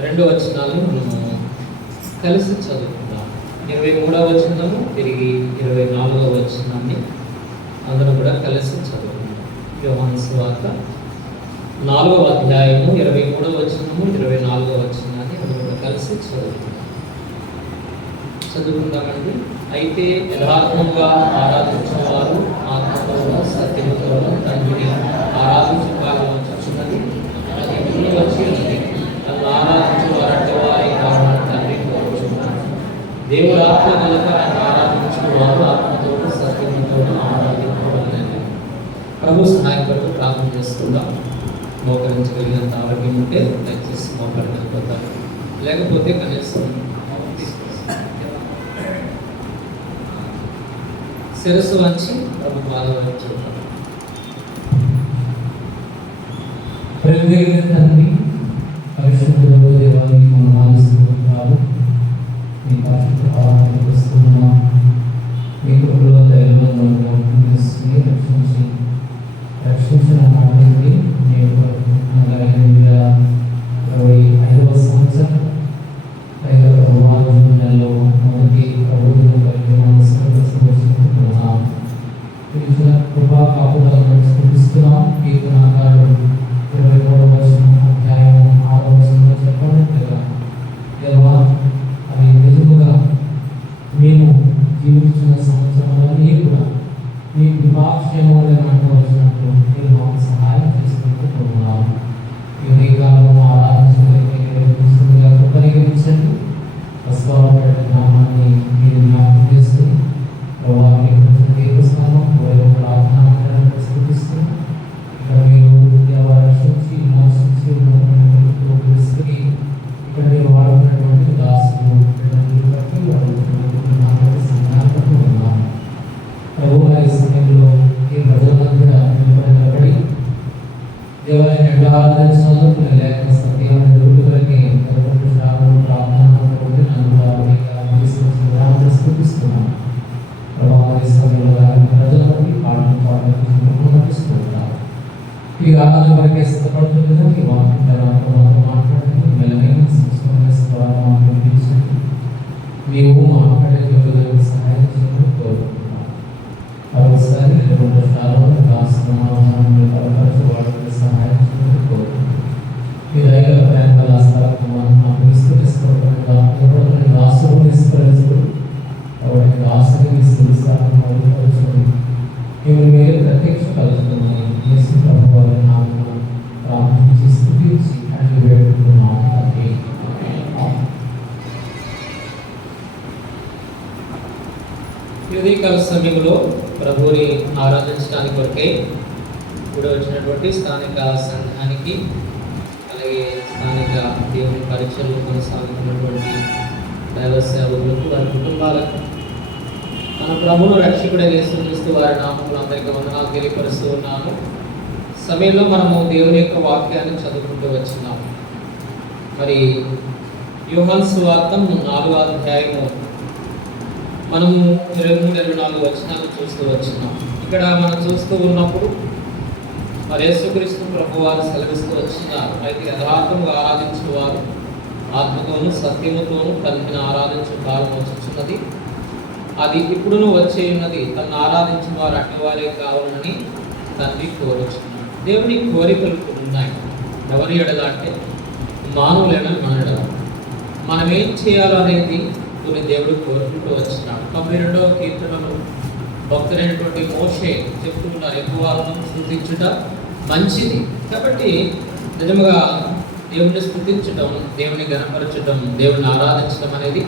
2 వచనాలు మనము కలిసి చదువుకుందాం. 23వ వచనము తిరిగి 24వ వచనాన్ని అందరం కూడా కలిసి చదువుకుందాం. యోహాను సువార్త 4వ అధ్యాయము 23వ వచనము 24వ వచనాన్ని అందరం కూడా కలిసి చదువుకుందామండి. అయితే యథార్థంగా ఆరాధించేవారు ఆత్మతోనూ సత్యముతోనూ తండ్రిని ఆరాధించుకోవాలని వచ్చున్నది. అది ఇప్పుడు వచ్చి ఉంది. నన్ను ఆరాధించేవారంటే వారి కారణం తండ్రి కోరుచున్నాను. దేవుడు ఆత్మ కనుక నన్ను ఆరాధించుకునేవారు ఆత్మతోనూ సత్యముతోనూ ఆరాధించుకోవాలని ప్రభు సహాయం కొరకు ప్రార్థన చేసుకుందాం. మోకరించగలిగినంత ఆరోగ్యం ఉంటే దయచేసి మోకరించకపోతారు, లేకపోతే కనీసం శిరస్సు వంచి ప్రభు పాదాలు చూద్దాం. తండ్రి, పరిశుద్ధుడు దేవాన్ని మనం ఆలోచిస్తున్నాము. మీ పరిశుద్ధ భావాన్ని వస్తున్నాం. మీ కృపలో ధైర్యంలో రక్షించిన మాటండి. నేను 2025వ సంవత్సరం నెలలో మొదటి ప్రభుత్వం కృపా కాపుదలను చూపిస్తున్నాం. కీర్తనాకారుడు 23వ అధ్యాయం 6వ వచనంలో చెప్పినట్లుగా దేవా, అది నిజముగా మేము జీవించిన సంవత్సరంలోనే కూడా మీ కృపాక్షేమములను అనుభవించినట్లు మీరు మాకు సహాయం చేసుకుంటున్నాం. ఈ కాలంలో ఆరాధించగలిగే పరిగణించండి. వస్వాపేట గ్రామాన్ని మీరు జ్ఞాపకం చేస్తుంది. ప్రభావాన్ని దేవస్థానం ప్రార్థన స్థుతిస్తున్నాం. ఇక్కడ మీరు రక్షించి మోసించి ఇక్కడ మీరు వాడుతున్నటువంటి దాసులు బట్టి సంజ్ఞాపకం ఉన్నాను. ప్రభు వారి సమయంలో ఈ ప్రజలందరూ నిలబడి దేవాలయం ఆరాధించాలో లేక సత్యాన్ని ఎదుగుదలకి ప్రార్థన స్థుతిస్తున్నాను. ప్రభావారి సమయంలో ప్రజలకి పాడుకుంటారు. ఈ ఆరాధన వరకే సిద్ధపడుతుంది. ఈ వాక్యం తర్వాత మాట్లాడుతుంది. మెల్లమైన సంస్కరణ ద్వారా మాట్లాడించండి. మేము మాట్లాడే సహాయం చేయడం కోరుకుంటున్నాం. మరోసారి 2 వర్షాలను రాష్ట్రాన్ని బలపరచబడుతున్న సహాయం చేయడం కోరుకుంటున్నాం. ఈ రైలు ప్రయాణాల స్థలం విస్తరిస్తున్న రాష్ట్రం విస్తరించడం కాబట్టి రాష్ట్రాన్ని విస్తరిస్తాను మీరు ప్రత్యక్ష కలుగుతున్నాయి. యేసు ప్రభు వారి నామమున ప్రార్థించి స్తుతించి అడిగి వేడుకుంటున్నాము తండ్రి. ఉదయకాల సమయంలో ప్రభువుని ఆరాధించడానికి కొరకై ఇప్పుడు వచ్చినటువంటి స్థానిక సంఘానికి, అలాగే స్థానిక దేవుని పరిచయలు కొనసాగుతున్నటువంటి దైవ సేవకులకు, వారి కుటుంబాలకు మన ప్రభువును రక్షకుడైన యేసుక్రీస్తు వారి నామములో అందరికీ వందనాలు తెలియపరుస్తూ ఉన్నాను. సమయంలో మనము దేవుని యొక్క వాక్యాన్ని చదువుకుంటూ వచ్చినాము. మరి యోహాను సువార్త 4వ అధ్యాయము మనము 23-24 వచనాలు చూస్తూ వచ్చినాం. ఇక్కడ మనం చూస్తూ ఉన్నప్పుడు మరి యేసుక్రీస్తు ప్రభు వారు సెలవిస్తూ వచ్చినారు. అయితే యథార్థంగా ఆరాధించేవారు ఆత్మతోనూ సత్యముతోనూ తండ్రిని ఆరాధించే కాలం వచ్చుచున్నది. అది ఇప్పుడును వచ్చే ఉన్నది. తనను ఆరాధించిన వారు అట్టవారే కావాలని తండ్రి కోరుచున్నాడు. దేవుని కోరికలు ఉన్నాయి. ఎవరి ఎడల అంటే మానవుల ఎడల మన ఎడల మనం ఏం చేయాలో అనేది కొన్ని దేవుడు కోరుకుంటూ వచ్చినాడు. 92వ కీర్తనలో భక్తులైనటువంటి మోషే చెప్తూ ఉన్నారు, యెహోవాను స్తుతించుట మంచిది. కాబట్టి నిజంగా దేవుని స్తుతించడం, దేవుని గణపరచడం, దేవుని ఆరాధించడం అనేది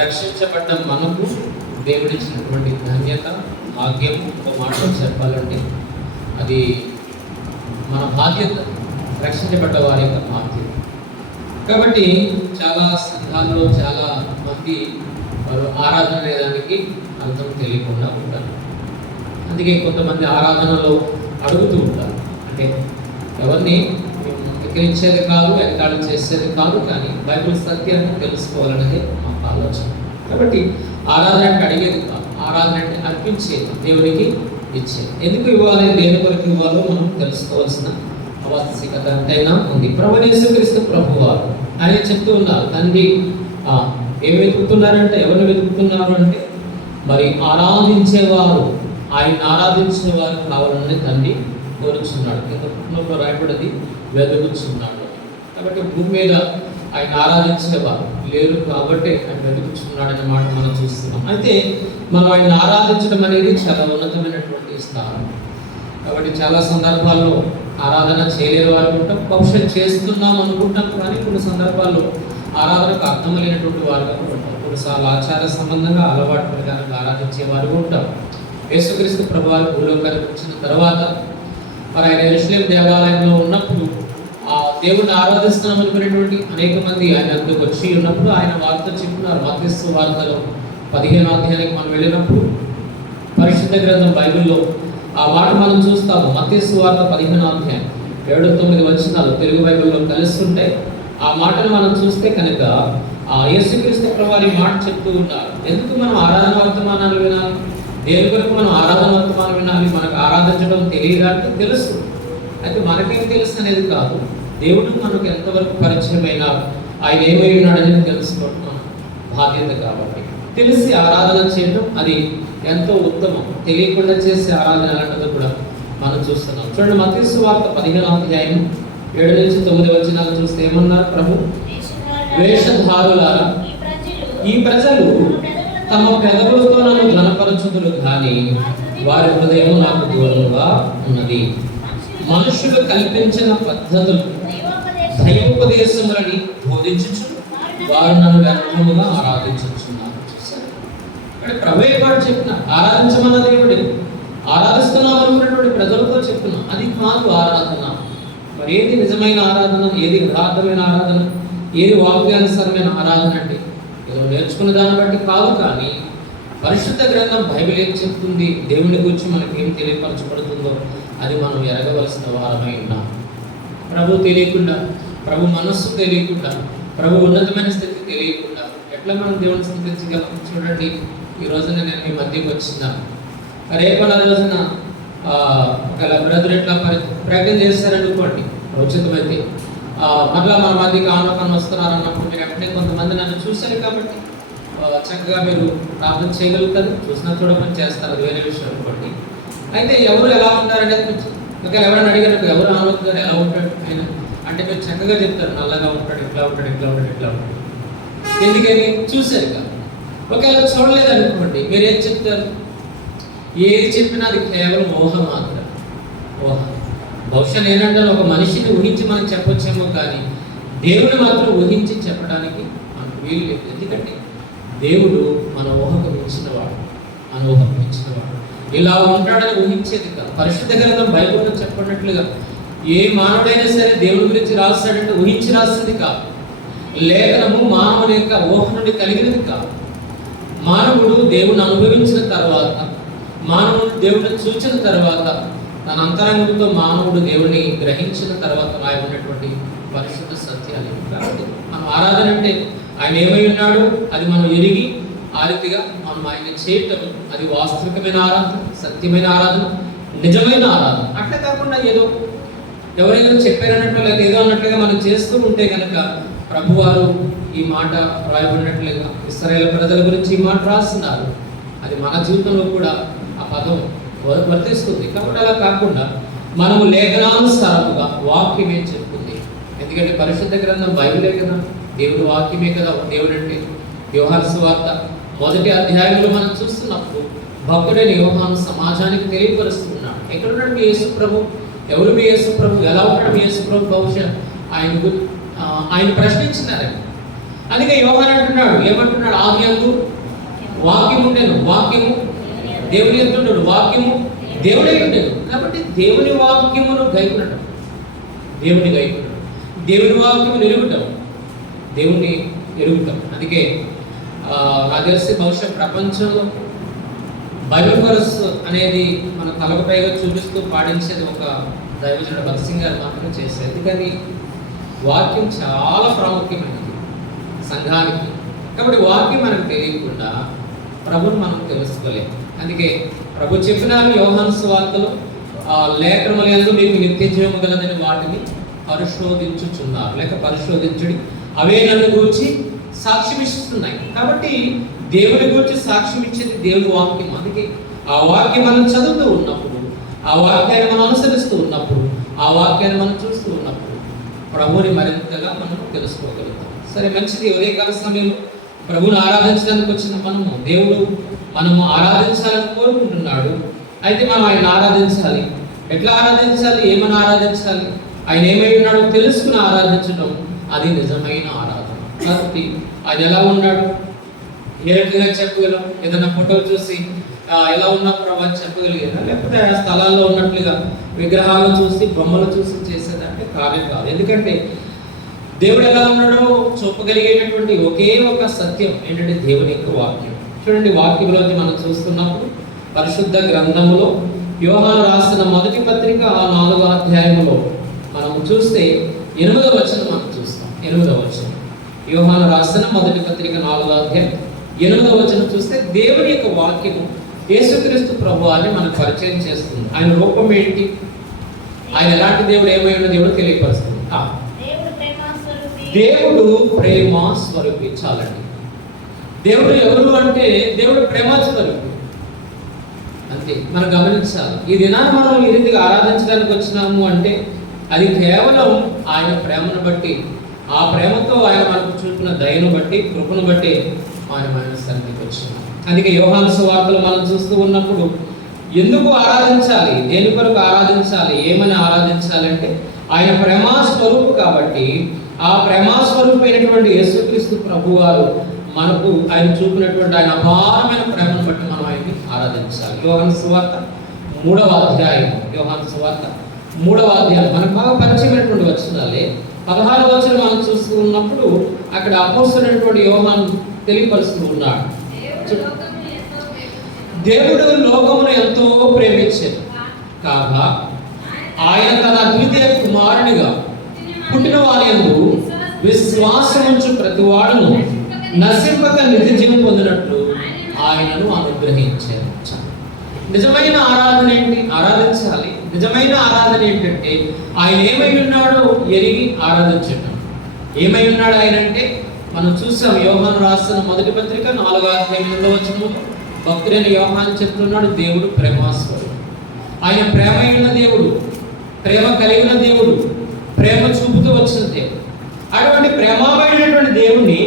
రక్షించబడ్డ మనకు దేవుడిచ్చినటువంటి ధన్యత, భాగ్యం. ఒక మాటలో చెప్పాలంటే అది మన బాధ్యత, రక్షించబడ్డ వారి యొక్క బాధ్యత. కాబట్టి చాలా సంఘాల్లో చాలా మంది వారు ఆరాధన అనేదానికి అర్థం తెలియకుండా ఉంటారు. అందుకే కొంతమంది ఆరాధనలో అడుగుతూ ఉంటారు, అంటే ఎవరిని ఎక్కిరించేది కాదు, ఎక్కాళ్ళు చేసేది కాదు, కానీ బైబిల్ సత్యాన్ని తెలుసుకోవాలనేది మా ఆలోచన. కాబట్టి ఆరాధన అంటే అడిగేది కాదు, ఆరాధన అంటే అర్పించేది, దేవునికి ఇచ్చేది. ఎందుకు ఇవ్వాలి, దేని కొరకు ఇవ్వాలో మనం తెలుసుకోవాల్సిన ఆవశ్యకత ఎంతైనా ఉంది. ప్రభువైన యేసుక్రీస్తు ప్రభువారు ఆయన చెప్తూ ఉన్నారు, తండ్రి ఏం వెతుకుతున్నారంటే, ఎవరిని వెతుకుతున్నారు అంటే, మరి ఆరాధించేవారు, ఆయన ఆరాధించేవారు కావాలని తండ్రి కోరుచున్నాడు. కింద రాయబడింది వెతుకుచున్నాడు. కాబట్టి భూమి మీద ఆయన ఆరాధించేవారు లేరు కాబట్టి ఆయన వెతుకుచున్నాడనే మాట మనం చూస్తున్నాం. అయితే మనం ఆయన ఆరాధించడం అనేది చాలా ఉన్నతమైనటువంటి స్థానం. కాబట్టి చాలా సందర్భాల్లో ఆరాధన చేయలేని వారు ఉంటాం, బహుశా చేస్తున్నాం అనుకుంటాం, కానీ కొన్ని సందర్భాల్లో ఆరాధనకు అర్థం లేనటువంటి వారుగా ఉంటాం. కొన్నిసార్లు ఆచార సంబంధంగా అలవాటు ప్రకారంగా ఆరాధించే వారు ఉంటాం. యేసుక్రీస్తు ప్రభువారు భూలోకానికి వచ్చిన తర్వాత మరి ఆయన యెరూషలేము దేవాలయంలో ఉన్నప్పుడు ఆ దేవుణ్ణి ఆరాధిస్తున్నాం అనుకునేటువంటి అనేక మంది ఆయన అందుకు వచ్చి ఉన్నప్పుడు ఆయన వార్త చెప్తున్నారు. మత్తయి వార్తలో 15వ అధ్యాయానికి మనం వెళ్ళినప్పుడు పరిశుద్ధ గ్రంథం బైబిల్లో ఆ మాట మనం చూస్తాము. మత్తయి వార్త 15వ అధ్యాయం 7-9 వచనాలు తెలుగు బైబిల్లో కలుస్తుంటే ఆ మాటను మనం చూస్తే కనుక ఆ యేసుక్రీస్తు ప్రభువారి మాట చెప్తూ ఉన్నారు. ఎందుకు మనం ఆరాధన వర్తమానాలు వినాలి? దేని కొరకు మనం ఆరాధన వర్తమానం వినాలి? మనకు ఆరాధించడం తెలియదా అంటే తెలుసు. అయితే మనకేం తెలుసు అనేది కాదు, దేవుడు మనకు ఎంతవరకు పరిచయమైనా ఆయన ఏమై ఉన్నాడనేది తెలుసుకోవడం మన బాధ్యత. కాబట్టి తెలిసి ఆరాధన చేయడం అది ఎంతో ఉత్తమం. తెలియకుండా చేసే ఆరాధన అలాంటిది కూడా మనం చూస్తున్నాం. చూడండి, మత్తయి వార్త 15వ అధ్యాయం 7-9 వచనాలు చూస్తే ఏమన్నారు ప్రభు? వేషధారులారా, ఈ ప్రజలు తమ పెదవులతో నన్ను ఘనపరచుదురు కానీ వారి హృదయం నాకు దూరంగా ఉన్నది. మనుషులు కల్పించిన పద్ధతులు దైవోపదేశములని బోధించుచు వారు నన్ను వ్యర్థముగా ఆరాధించుచున్నారు. ప్రభు వాడు చెప్తున్నా, ఆరాధించమన్న దేవుడి ఆరాధిస్తున్నాం అనుకున్నటువంటి ప్రజలతో చెప్తున్నా, అది కాదు ఆరాధన. మరి ఏది నిజమైన ఆరాధన, ఏది యథార్థమైన ఆరాధన, ఏది వాక్యానుసారమైన ఆరాధన అంటే ఏదో నేర్చుకున్న దాన్ని బట్టి కాదు, కానీ పరిశుద్ధ గ్రంథం బైబిల్ ఏం చెప్తుంది, దేవుని గురించి మనకి ఏం తెలియపరచబడుతుందో అది మనం ఎరగవలసిన వారమై ఉన్నాం. ప్రభు తెలియకుండా, ప్రభు మనస్సు తెలియకుండా, ప్రభు ఉన్నతమైన స్థితి తెలియకుండా ఎట్లా మనం దేవుని స్థితించగలం? చూడండి, ఈ రోజున నేను మీ మధ్యకి వచ్చిన రేపటి రోజున ఒకవేళ బ్రదర్ ఎట్లా ప్రకటన చేస్తారనుకోండి, ఉచితమైతే మరలా మన మధ్యకి ఆనపని వస్తున్నారు అన్నప్పుడు మీరు వెంటనే కొంతమంది నన్ను చూశారు కాబట్టి చక్కగా మీరు ప్రార్థన చేయగలుగుతారు. చూసినా చూడమని చేస్తారు, అది వేరే విషయం అనుకోండి. అయితే ఎవరు ఎలా ఉంటారు అనేది ఒకవేళ ఎవరైనా అడిగారు ఎవరు ఆనవుతారు, ఎలా ఉంటాడు ఆయన అంటే మీరు చక్కగా చెప్తారు, నల్లగా ఉంటాడు, ఇట్లా ఉంటాడు, ఇట్లా ఉంటాడు, ఇట్లా ఉంటాడు. ఎందుకని? చూశారు కదా. ఒకవేళ చూడలేదు అనుకోండి, మీరు ఏం చెప్తారు? ఏది చెప్పినా అది కేవలం ఊహ మాత్రం, ఊహ. బహుశా నేనంటాను, ఒక మనిషిని ఊహించి మనం చెప్పొచ్చేమో, కానీ దేవుని మాత్రం ఊహించి చెప్పడానికి మనకు వీలు లేదు. ఎందుకంటే దేవుడు మన ఊహకు మించినవాడు, మన ఊహకు మించినవాడు. ఇలా ఉంటాడని ఊహించేది కాదు. పరిశుద్ధ గ్రంథం బైబిల్లో చెప్పినట్లుగా ఏ మానవుడైనా సరే దేవుని గురించి రాస్తాడంటే ఊహించి రాస్తుంది కాదు. లేఖనము మానవుని యొక్క ఊహ నుండి కలిగినది కాదు. మానవుడు దేవుని అనుభవించిన తర్వాత, మానవుడు దేవుడిని చూచిన తర్వాత, తన అంతరంగంతో మానవుడు దేవుని గ్రహించిన తర్వాత రాయబడినటువంటి పరిశుద్ధ సత్యాలు. కాబట్టి మనం ఆరాధన అంటే ఆయన ఏమై ఉన్నాడో అది మనం ఎరిగి ఆ రీతిగా మనం ఆయన చేయటం, అది వాస్తవికమైన ఆరాధన, సత్యమైన ఆరాధన, నిజమైన ఆరాధన. అట్లా కాకుండా ఏదో ఎవరైనా చెప్పారన్నట్లు లేదా ఏదో అన్నట్లుగా మనం చేస్తూ ఉంటే కనుక ప్రభువారు ఈ మాట రాయబడినట్లుగా ఇశ్రాయేలు ప్రజల గురించి ఈ మాట రాస్తున్నారు, అది మన జీవితంలో కూడా ఆ పదం వర్తిస్తుంది. కాబట్టి అలా కాకుండా మనము లేఖనానుసారముగా వాక్యం ఏం చెప్తుంది. ఎందుకంటే పరిశుద్ధ గ్రంథం బైబిలే కదా, దేవుడు వాక్యమే కదా. దేవుడు అంటే యోహాను సువార్త 1వ అధ్యాయంలో మనం చూస్తున్నప్పుడు భక్తుడైన యోహాను సమాజానికి తెలియపరుస్తున్నాడు. ఎక్కడున్నాడు మీ యేసు ప్రభు? ఎవరు మీ యేసు ప్రభు? ఎలా ఉంటాడు మీ యేసు ప్రభు? బహుశా ఆయన ప్రశ్నించినారని. అందుకే యోహాను అంటున్నాడు, ఏమంటున్నాడు? ఆది యందు వాక్యము ఉండెను, వాక్యము దేవుని యందు ఉండెను, వాక్యము దేవుడే ఉండేది. కాబట్టి దేవుని వాక్యమును గైకొనడం, దేవుని గైకొనడం, దేవుని వాక్యము ఎరుగుతాం, దేవుని ఎరుగుతాం. అందుకే నాకు తెలిసి బహుశా ప్రపంచంలో బైబిల్ కోరస్ అనేది మన తలపైగా చూపిస్తూ పాటించేది ఒక దైవజనుడు భక్త్ సింగ్ గారు మాత్రమే చేశారు. ఎందుకని వాక్యం చాలా ప్రాముఖ్యమైనది సంఘానికి. కాబట్టి వాక్యం మనకు తెలియకుండా ప్రభుని మనం తెలుసుకోలేము. అందుకే ప్రభు చెప్పినారు యోహాను సువార్తలో, లేఖనములందు మీకు నిత్య జీవము గలదని వాటిని పరిశోధించుచున్నారు, లేక పరిశోధించుడి, అవే నన్ను గురించి సాక్ష్యం ఇస్తున్నాయి. కాబట్టి దేవుని గురించి సాక్ష్యం ఇచ్చేది దేవుని వాక్యం. అందుకే ఆ వాక్యం మనం చదువుతూ ఉన్నప్పుడు, ఆ వాక్యాన్ని మనం అనుసరిస్తూ ఉన్నప్పుడు, ఆ వాక్యాన్ని మనం చూస్తూ ఉన్నప్పుడు ప్రభువుని మరింతగా మనం తెలుసుకోగలుగుతాం. సరే, మంచిది. ఉదయకాల సమయంలో ప్రభువుని ఆరాధించడానికి వచ్చిన దేవుడు మనము ఆరాధించాలని కోరుకుంటున్నాడు. అయితే మనం ఆయన ఆరాధించాలి. ఎట్లా ఆరాధించాలి? ఏమని ఆరాధించాలి? ఆయన ఏమై ఉన్నాడో తెలుసుకుని ఆరాధించడం అది నిజమైన ఆరాధన. కాబట్టి ఆయన ఎలా ఉన్నాడు, ఏ రకంగా చెప్పగలం? ఏదైనా ఫోటో చూసి ఎలా ఉన్నా ప్రభు అని చెప్పగలిగేదా? లేకపోతే ఆ స్థలాల్లో ఉన్నట్లుగా విగ్రహాలు చూసి బొమ్మలు చూసి చేసేదంటే కార్యం కాదు. ఎందుకంటే దేవుడు ఎలా ఉన్నాడో చూపగలిగేటటువంటి ఒకే ఒక సత్యం ఏంటంటే దేవుని యొక్క వాక్యం. చూడండి, వాక్యంలోకి మనం చూస్తున్నప్పుడు పరిశుద్ధ గ్రంథములో యోహాను రాసిన మొదటి పత్రిక 4వ అధ్యాయంలో మనం చూస్తే 8వ వచనం మనం చూస్తాం. 8వ వచనం, యోహాను రాసిన మొదటి పత్రిక 4వ అధ్యాయం 8వ వచనం చూస్తే దేవుని యొక్క వాక్యము యేసుక్రీస్తు ప్రభువాన్ని మనకు పరిచయం చేస్తుంది. ఆయన రూపం ఏంటి, ఆయన ఎలాంటి దేవుడు, ఏమై ఉన్న దేవుడు తెలియపరుస్తుంది. దేవుడు ప్రేమ స్వరూపి. చాలండి. దేవుడు ఎవరు అంటే దేవుడు ప్రేమ స్వరూపి. అంతే, మనం గమనించాలి. ఈ దినాన్ని మనం ఈ రీతిగా ఆరాధించడానికి వచ్చినాము అంటే అది కేవలం ఆయన ప్రేమను బట్టి, ఆ ప్రేమతో ఆయన మనకు చూపిన దయను బట్టి, కృపను బట్టి ఆయన మన సన్నిధికి వచ్చినాం. అందుకే యోహాను సువార్తలు మనం చూస్తూ ఉన్నప్పుడు ఎందుకు ఆరాధించాలి, దేని కొరకు ఆరాధించాలి, ఏమని ఆరాధించాలంటే ఆయన ప్రేమా స్వరూపు కాబట్టి ఆ ప్రేమా స్వరూపైనటువంటి యేసుక్రీస్తు ప్రభువారు మనకు ఆయన చూపినటువంటి ఆయన అపారమైన ప్రేమను బట్టి మనం ఆయన్ని ఆరాధించాలి. యోహాను సువార్త 3వ అధ్యాయం, యోహాను సువార్త 3వ అధ్యాయం మనకు బాగా పరిచయమైనటువంటి వచనాలే. 16వ వచనం మనం చూస్తూ ఉన్నప్పుడు అక్కడ అపోస్తలుడైనటువంటి యోహాను తెలియపరుస్తూ ఉన్నాడు. దేవుడు లోకమును ఎంతో ప్రేమించాడు కాగా ఆయన తన అద్వితీయ కుమారునిగా పుట్టిన వారి యందు విశ్వాసముంచు ప్రతి వాడును నశింపక నిత్య జీవం పొందినట్లు ఆయనను అనుగ్రహించారు. నిజమైన ఆరాధన ఏంటి? ఆరాధించాలి. నిజమైన ఆరాధన ఏంటంటే ఆయన ఏమై ఉన్నాడో ఎరిగి ఆరాధించటం. ఏమై ఉన్నాడు ఆయన అంటే మనం చూసాం. యోహాను రాసిన మొదటి పత్రిక 4వ అధ్యాయం 8వ వచనంలో భక్తుడైన యోహాను చెప్తున్నాడు, దేవుడు ప్రేమాస్వరూపుడు. ఆయన ప్రేమ అయిన దేవుడు, ప్రేమ కలిగిన దేవుడు, ప్రేమ చూపుతూ వచ్చిన దేవుడు. అటువంటి ప్రేమమైనటువంటి దేవుని,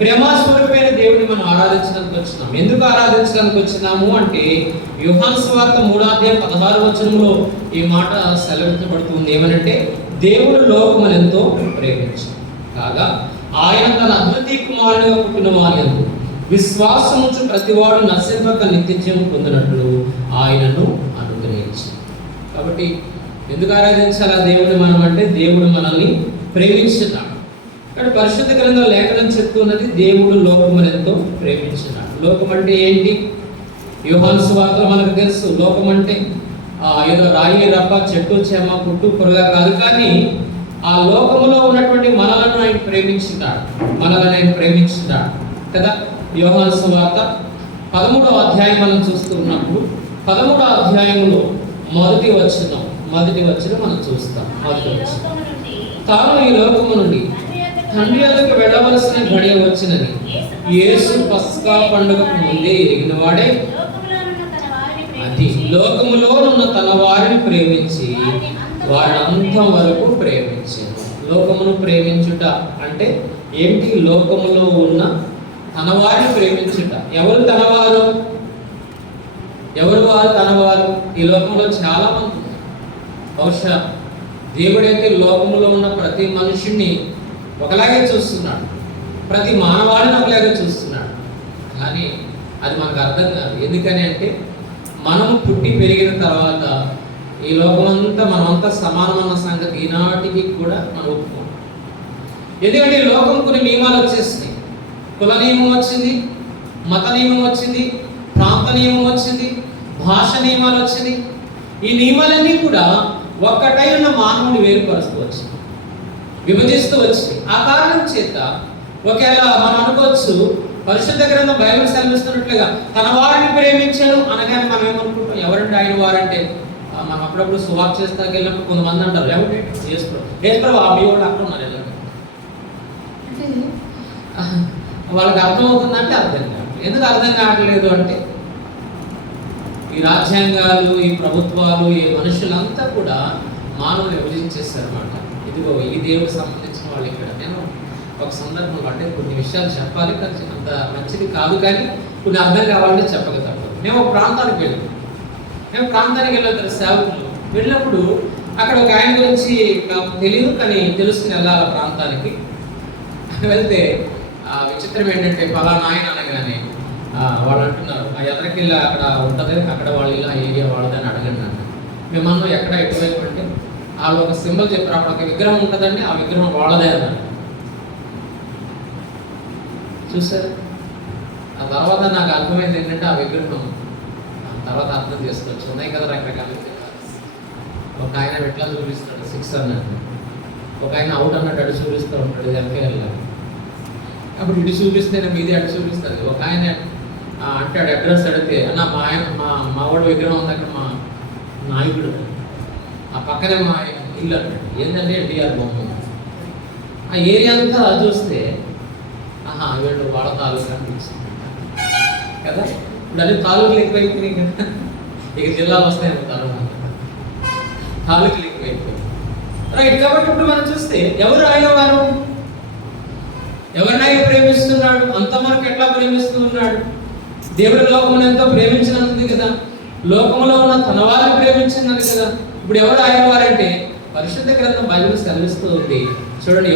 ప్రేమాస్వరూపమైన దేవుని మనం ఆరాధించడానికి వచ్చినాం. ఎందుకు ఆరాధించడానికి వచ్చినాము అంటే యోహాను సువార్త 3వ అధ్యాయం 16వ వచనంలో ఈ మాట సెలవించబడుతుంది. ఏమనంటే దేవుడు లోకమును ఎంతో ప్రేమించాడు కాగా ఆయన తన అద్వితీయ కుమారునిగా పుట్టిన వారి యందు విశ్వాసముంచు ప్రతివాడు నశింపక నిత్య జీవం పొందినట్లు ఆయనను అనుగ్రహించాడు. కాబట్టి ఎందుకు ఆరాధించాలి ఆ దేవుడిని మనం అంటే దేవుడు మనల్ని ప్రేమించున్నాడు. కానీ పరిశుద్ధ గ్రంథం లేఖనం చెప్తున్నది దేవుడు లోకమును ఎంతో ప్రేమించున్నాడు. లోకం అంటే ఏంటి? యోహాను సువార్తలో మనకు తెలుసు. లోకం అంటే ఏదో రాయి రప్ప చెట్టు చేమ పుట్టు పురుగా కాదు, కానీ ఆ లోకములో ఉన్నటువంటి మనలను ఆయన ప్రేమించున్నాడు. మనలను ఆయన ప్రేమించున్నాడు కదా. యోహాను సువార్త 13వ అధ్యాయం మనం చూస్తూ ఉన్నప్పుడు 13వ అధ్యాయంలో మొదటి వచనం మనం చూస్తాం. మొదటి వచనం, తాను ఈ లోకము నుండి తండ్రి వద్దకు వెళ్ళవలసిన గడియ వచ్చినది యేసు పస్కా పండుగకు ముందే ఎరిగిన వాడే అది లోకములోనున్న తన వారిని ప్రేమించి వారి అంతం వరకు ప్రేమించారు. లోకమును ప్రేమించుట అంటే ఏంటి? లోకములో ఉన్న తన వారిని ప్రేమించుట. ఎవరు తనవారు? ఎవరు వారు తనవారు? ఈ లోకంలో చాలా మంది ఉన్నారు. బహుశా దేవుడైతే లోకములో ఉన్న ప్రతి మనుషుణ్ణి ఒకలాగే చూస్తున్నాడు, ప్రతి మానవాడిని ఒకలాగే చూస్తున్నాడు. కానీ అది మనకు అర్థం కాదు. ఎందుకని అంటే మనము పుట్టి పెరిగిన తర్వాత ఈ లోకమంతా మనమంతా సమానమన్న సంగతి ఈనాటికి కూడా మనం ఒప్పుకోం. ఎందుకంటే ఈ లోకం కొన్ని నియమాలు వచ్చేసినాయి. కుల నియమం వచ్చింది, మత నియమం వచ్చింది, ప్రాంత నియమం వచ్చింది, భాష నియమాలు వచ్చింది. ఈ నియమాలన్నీ కూడా ఒక్కటై ఉన్న మానవుని వేరుపరుస్తూ వచ్చింది, విభజిస్తూ వచ్చింది. ఆ కారణం చేత ఒకవేళ మనం అనుకోవచ్చు, పరిశుద్ధ గ్రంథం బైబిల్ సెలవిస్తున్నట్లుగా తన వారిని ప్రేమించాడు అనగానే మనం ఏమనుకుంటాం? ఎవరంటే ఆయన వారంటే మనం అప్పుడప్పుడు సువార్త చేస్తాకి వెళ్ళినప్పుడు కొంతమంది అంటారు ఏమంటే చేసుకో ఆ మీ వాళ్ళు అక్కడ ఉన్నారు ఎలా అంటే వాళ్ళకి అర్థం అవుతుందంటే అర్థం కాదు. ఎందుకు అర్థం కావట్లేదు అంటే ఈ రాజ్యాంగాలు, ఈ ప్రభుత్వాలు, ఈ మనుషులంతా కూడా మానవుని విభజించేస్తారన్నమాట. ఇదిగో ఈ దేవుడికి సంబంధించిన వాళ్ళు ఇక్కడ. నేను ఒక సందర్భంలో అంటే కొన్ని విషయాలు చెప్పాలి కానీ అంత మంచిది కాదు, కానీ కొన్ని అర్థం కావాలంటే చెప్పక తప్పదు. మేము ఒక ప్రాంతానికి వెళ్ళాం సేవకులు వెళ్ళినప్పుడు అక్కడ ఒక ఆయన గురించి నాకు తెలియదు, కానీ తెలుసుకుని వెళ్ళాలి ప్రాంతానికి. వెళ్తే విచిత్రం ఏంటంటే పలానా ఆయన అనగానే వాళ్ళు అంటున్నారు ఆ ఎదరికెళ్ళి అక్కడ ఉంటుంది, అక్కడ వాళ్ళు ఇలా ఏరియా వాళ్ళదని అడగండి అన్న. మేమన్నా ఎక్కడ ఎటువైపు అంటే వాళ్ళు ఒక సింబల్ చెప్పారు, అక్కడ ఒక విగ్రహం ఉంటుందండి, ఆ విగ్రహం వాళ్ళదే అన్నారు. చూసారు? ఆ తర్వాత నాకు అర్థమైంది ఏంటంటే ఆ విగ్రహం తర్వాత అర్థం చేసుకోవచ్చు. ఉన్నాయి కదా రకరకాల విగ్రహాలు. ఒక ఆయన ఎట్లా చూపిస్తాడు 6 అన్నట్టు, ఒక ఆయన అవుట్ అన్నట్టు అటు చూపిస్తూ ఉంటాడు ఎంపీఎల్. అప్పుడు ఇటు చూపిస్తే మీది అటు చూపిస్తుంది. ఒక ఆయన అంటాడు అడ్రస్ అడిగితే అన్న మా వాడు విగ్రహం ఉంది అక్కడ, మా నాయకుడు ఆ పక్కనే మా ఇల్లు అంటాడు. ఏంటంటే ఎన్టీఆర్ బొమ్మ. ఆ ఏరియా అంతా చూస్తే వీళ్ళు వాళ్ళ తాలూకా అనిపిస్తుంది కదా. ఇప్పుడు అన్ని తాలూకులు ఎక్కువైపోయినాయి కదా, ఇక జిల్లాలు వస్తాయి తాలూకులు ఎక్కువైపోయి రైట్. కాబట్టి ఇప్పుడు మనం చూస్తే ఎవరు ఆయన వారు, ఎవరినైనా ప్రేమిస్తున్నాడు, అంతవరకు ఎట్లా ప్రేమిస్తూ ఉన్నాడు? దేవుడి లోకమును ఎంతో ప్రేమించినందుకు కదా, లోకములో ఉన్న తన వారిని ప్రేమించినది కదా. ఇప్పుడు ఎవరు ఆయన వారంటే పరిశుద్ధ గ్రంథం బైబిల్ సెలవిస్తూ ఉంది. చూడండి,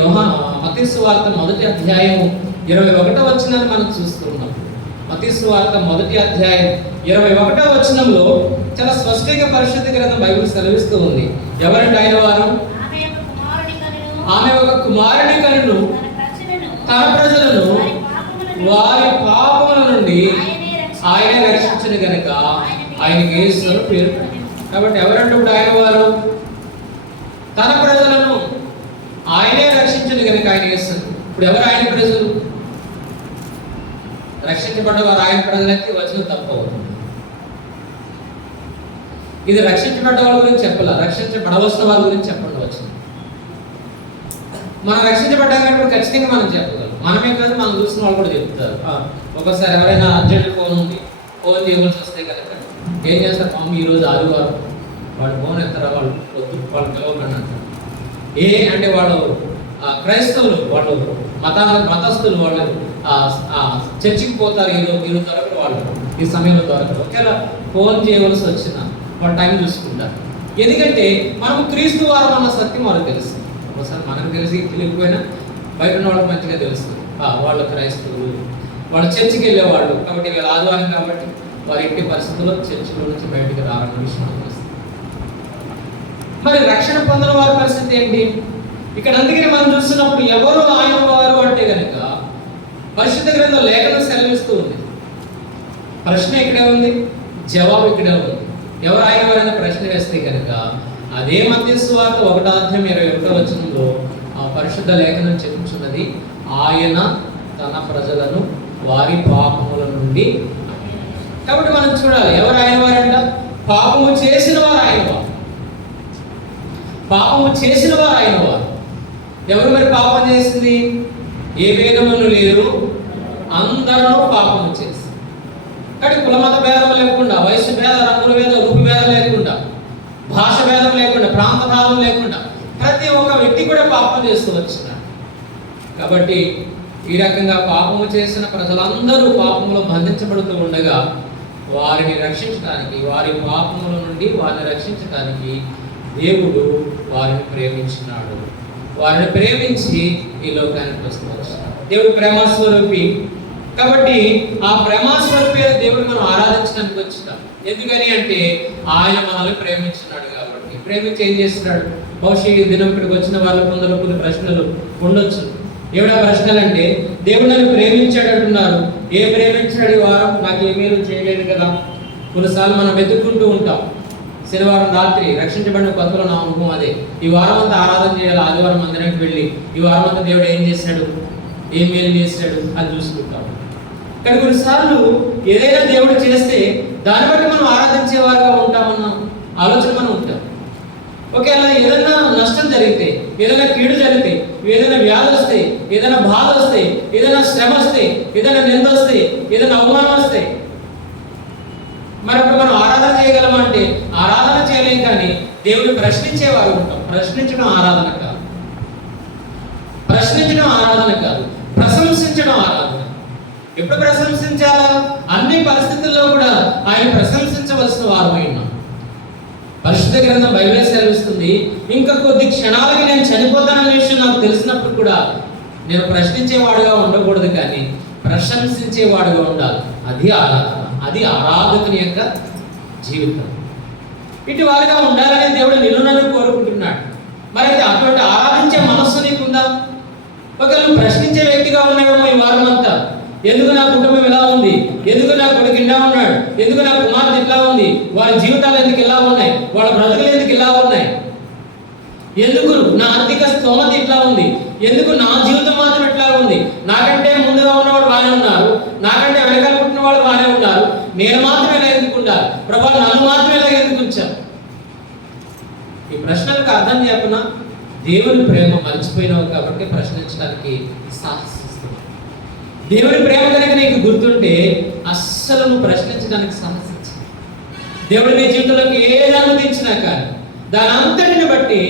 మత్తయి సువార్త 1వ అధ్యాయం 21వ వచనాన్ని మనం చూస్తున్నాం. మత్తయి సువార్త 1వ అధ్యాయం 21వ వచనంలో చాలా స్పష్టంగా పరిశుద్ధ గ్రంథం బైబిల్ సెలవిస్తూ ఉంది. ఎవరంటే ఆయన వారు? ఆమె ఒక కుమారుని కనును తన ప్రజలను వారి పాపముల నుండి ఆయనే రక్షించిన గనుక ఆయనకి యేసు అని పేరు. కాబట్టి ఎవరంటే ఇప్పుడు ఆయన వారు? తన ప్రజలను ఆయనే రక్షించిన గనుక ఆయన యేసు. ఇప్పుడు ఎవరు ఆయన ప్రజలు? రక్షించబడ్డవారు ఆయన ప్రజలైతే వచ్చిన తప్పవుతుంది. ఇది రక్షించబడ్డ వాళ్ళ గురించి చెప్పాల, రక్షించబడవలసిన వాళ్ళ గురించి చెప్పండి వచ్చింది. మనం రక్షించబడ్డాక ఖచ్చితంగా మనం చెప్పగలం. మనమే కాదు, మనం చూసిన వాళ్ళు కూడా చెప్తారు. ఒకసారి ఎవరైనా అర్జెంట్ ఫోన్ ఫోన్ చేయవలసి వస్తే కనుక ఏం చేస్తారు? మమ్మీ ఈరోజు ఆదివారం, వాళ్ళు ఫోన్ ఎత్తారా, వాళ్ళు వాళ్ళు పిలవకండి అంటారు. అంటే వాళ్ళు క్రైస్తవులు, వాళ్ళు మతస్థులు, వాళ్ళు చర్చికి పోతారు. ఈరోజు దొరకరు, వాళ్ళు ఈ సమయంలో దొరకరు. ఒకవేళ ఫోన్ చేయవలసి వచ్చినా వాళ్ళు టైం చూసుకుంటారు. ఎందుకంటే మనం క్రీస్తు వారం అన్న సత్యం వాళ్ళకి తెలుస్తుంది. ఒకసారి మనకు తెలియకపోయినా బయట ఉన్న వాళ్ళకి మంచిగా తెలుస్తుంది. వాళ్ళు క్రైస్తవులు, వాళ్ళు చర్చికి వెళ్ళేవాళ్ళు కాబట్టి వీళ్ళ ఆదివారం కాబట్టి వారి ఇంటి పరిస్థితుల్లో చర్చిలో నుంచి బయటికి రావాలన్న విషయం తెలుస్తుంది. మరి రక్షణ పొందిన వారి పరిస్థితి ఏంటి? ఇక్కడ అందుకని మనం చూస్తున్నప్పుడు ఎవరు ఆయన వారు అంటే కనుక పరిశుద్ధ గ్రంథం లేఖనం సెలవిస్తూ ఉంది. ప్రశ్న ఇక్కడే ఉంది, జవాబు ఇక్కడే ఉంది. ఎవరు ఆయన వారైనా ప్రశ్న వేస్తే కనుక అదే మత్తయి సువార్త 1వ అధ్యాయం 21వ వచనంలో పరిశుద్ధ లేఖనం చెప్పుచున్నది, ఆయన తన ప్రజలను వారి పాపముల నుండి. కాబట్టి మనం చూడాలి ఎవరు ఆయన వారంట? పాపము చేసిన వారు ఆయన వారు. పాపము చేసిన వారు ఆయన వారు. ఎవరు మరి పాపం చేసింది? ఏ భేదములు లేరు, అందరూ పాపము చేసి. కాబట్టి కులమత భేదం లేకుండా, వయసు భేదం, రంగుల భేదం, రూపు భేదం లేకుండా, భాష భేదం లేకుండా, ప్రాంత భేదం లేకుండా ప్రతి ఒక్క వ్యక్తి కూడా పాపం చేస్తూ వచ్చినాడు. కాబట్టి ఈ రకంగా పాపము చేసిన ప్రజలందరూ పాపములో బంధించబడుతూ ఉండగా వారిని రక్షించడానికి, వారి పాపముల నుండి వారిని రక్షించడానికి దేవుడు వారిని ప్రేమించినాడు. వారిని ప్రేమించి ఈ లోకానికి వస్తున్నాడు. దేవుడు ప్రేమస్వరూపి. కాబట్టి ఆ ప్రేమస్వరూపి దేవుడు మనం ఆరాధించడానికి వచ్చినాం. ఎందుకని అంటే ఆయన మనల్ని ప్రేమించినాడు కాబట్టి. ప్రేమించి ఏం చేస్తున్నాడు? బహుశా ఈ దినం ఇక్కడికి వచ్చిన వాళ్ళ కొందరు కొన్ని ప్రశ్నలు ఉండొచ్చు. ఏమిటా ప్రశ్నలు అంటే, దేవుడు నన్ను ప్రేమించాడు అంటున్నారు. ఏ ప్రేమించాడు? ఈ వారం నాకు ఏ మేలు చేయలేదు కదా. కొన్నిసార్లు మనం వెతుక్కుంటూ ఉంటాం. శనివారం రాత్రి రక్షించబడిన కొత్తలో నా అనుభవం అదే. ఈ వారం అంతా ఆరాధన చేయాలి, ఆదివారం మందిరానికి వెళ్ళి ఈ వారం అంతా దేవుడు ఏం చేశాడు, ఏం మేలు చేశాడు అని చూసుకుంటాం. కానీ కొన్నిసార్లు ఏదైనా దేవుడు చేస్తే దాన్ని బట్టి మనం ఆరాధించేవారుగా ఉంటామన్న ఆలోచన మనం ఉంటాం. ఒకవేళ ఏదైనా నష్టం జరిగితే, ఏదైనా కీడు జరిగితే, ఏదైనా వ్యాధి వస్తే, ఏదైనా బాధ వస్తే, ఏదైనా శ్రమ వస్తే, ఏదైనా నింద వస్తే, ఏదైనా అవమానం వస్తే, మరి అప్పుడు మనం ఆరాధన చేయగలమా అంటే ఆరాధన చేయలేం. కానీ దేవుడు ప్రశ్నించేవారు ఉంటాం. ప్రశ్నించడం ఆరాధన కాదు, ప్రశ్నించడం ఆరాధన కాదు, ప్రశంసించడం ఆరాధన. ఎప్పుడు ప్రశంసించాలా? అన్ని పరిస్థితుల్లో కూడా ఆయన ప్రశంసించవలసిన వారమై ఉన్నాం. పరిశుద్ధ గ్రంథం బైబిల్ సెలవిస్తుంది, ఇంకా కొద్ది క్షణాలకి నేను చనిపోతాననే విషయం నాకు తెలిసినప్పుడు కూడా నేను ప్రశ్నించేవాడుగా ఉండకూడదు, కానీ ప్రశంసించేవాడుగా ఉండాలి. అది ఆరాధన, అది ఆరాధకుని యొక్క జీవితం. ఇటు వారిగా ఉండాలని దేవుడు నిన్ను కోరుకుంటున్నాడు. మరి అయితే అటువంటి ఆరాధించే మనస్సు నీకుందా? ఒకవేళ నువ్వు ప్రశ్నించే వ్యక్తిగా ఉన్నావేమో ఈ వారం అంతా, ఎందుకు నా కుటుంబం ఇలా ఉంది, ఎందుకు నా కొడుకు ఇలా ఉన్నాడు, ఎందుకు నా కుమార్తె ఇట్లా ఉంది, వాళ్ళ జీవితాలు ఎందుకు ఇలా ఉన్నాయి, వాళ్ళ బ్రతుకులు ఎందుకు ఇలా ఉన్నాయి, ఎందుకు నా ఆర్థిక స్తోమత ఇట్లా ఉంది, ఎందుకు నా జీవితం మాత్రం ఇట్లా ఉంది, నాకంటే ముందుగా ఉన్నవాళ్ళు బాగానే ఉన్నారు, నాకంటే వెనకాల పుట్టిన వాళ్ళు బాగానే ఉన్నారు, నేను మాత్రం ఇలా ఎందుకు ఉండాలి, ప్రభా నన్ను మాత్రం ఇలా ఎందుకు ఉంచాను? ఈ ప్రశ్నలకు అర్థం చెప్పనా? దేవుని ప్రేమ మర్చిపోయినావు కాబట్టి ప్రశ్నించడానికి సాహసిస్తున్నావు. దేవుని ప్రేమ కనుక నీకు గుర్తుంటే అస్సలు నువ్వు ప్రశ్నించడానికి సాహసించు. దేవుడు నీ జీవితంలోకి ఏది అనుమతించినా కానీ దాని అంతటిని బట్టి,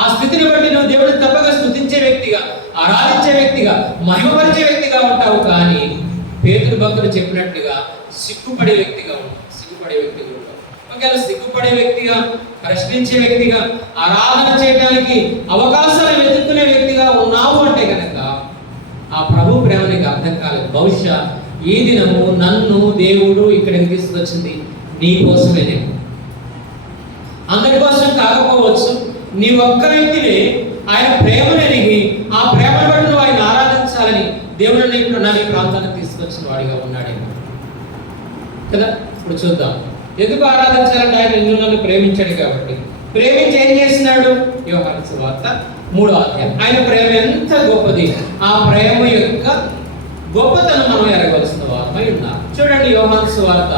ఆ స్థితిని బట్టి నువ్వు దేవుడిని తప్పగా స్తుతించే వ్యక్తిగా, ఆరాధించే వ్యక్తిగా, మహిమపరిచే వ్యక్తిగా ఉంటావు. కానీ పేతురు భక్తుడు చెప్పినట్టుగా సిగ్గుపడే వ్యక్తిగా ఉంటావు. ఒకవేళ సిగ్గుపడే వ్యక్తిగా, ప్రశ్నించే వ్యక్తిగా, ఆరాధన చేయడానికి అవకాశాలు వెతుక్కునే వ్యక్తిగా ఉన్నావు అంటే కనుక ఆ ప్రభు ప్రేమ నీకు అర్థం కాలేదు. బహుశా ఈ దినము నన్ను దేవుడు ఇక్కడికి తీసుకొచ్చింది నీ కోసమేనే, అందరి కోసం కాకపోవచ్చు. నీ ఒక్క వ్యక్తిని ఆయన ప్రేమను ఎరిగి ఆ ప్రేమను బట్టి నువ్వు ఆయన ఆరాధించాలని దేవుడు నన్ను ఈ ప్రాంతానికి తీసుకొచ్చిన వాడిగా ఉన్నాడేమో కదా. ఇప్పుడు చూద్దాం, ఎందుకు ఆరాధించాలంటే ఆయన నన్ను ప్రేమించాడు కాబట్టి. ప్రేమించి ఏం చేసినాడు? యోహాను సువార్త 3వ అధ్యాయం. ఆయన ప్రేమ ఎంత గొప్పది, ఆ ప్రేమ యొక్క గొప్పతనం మనం ఎరగవలసిన వారమై ఉన్నారు. చూడండి, యోహాను సువార్త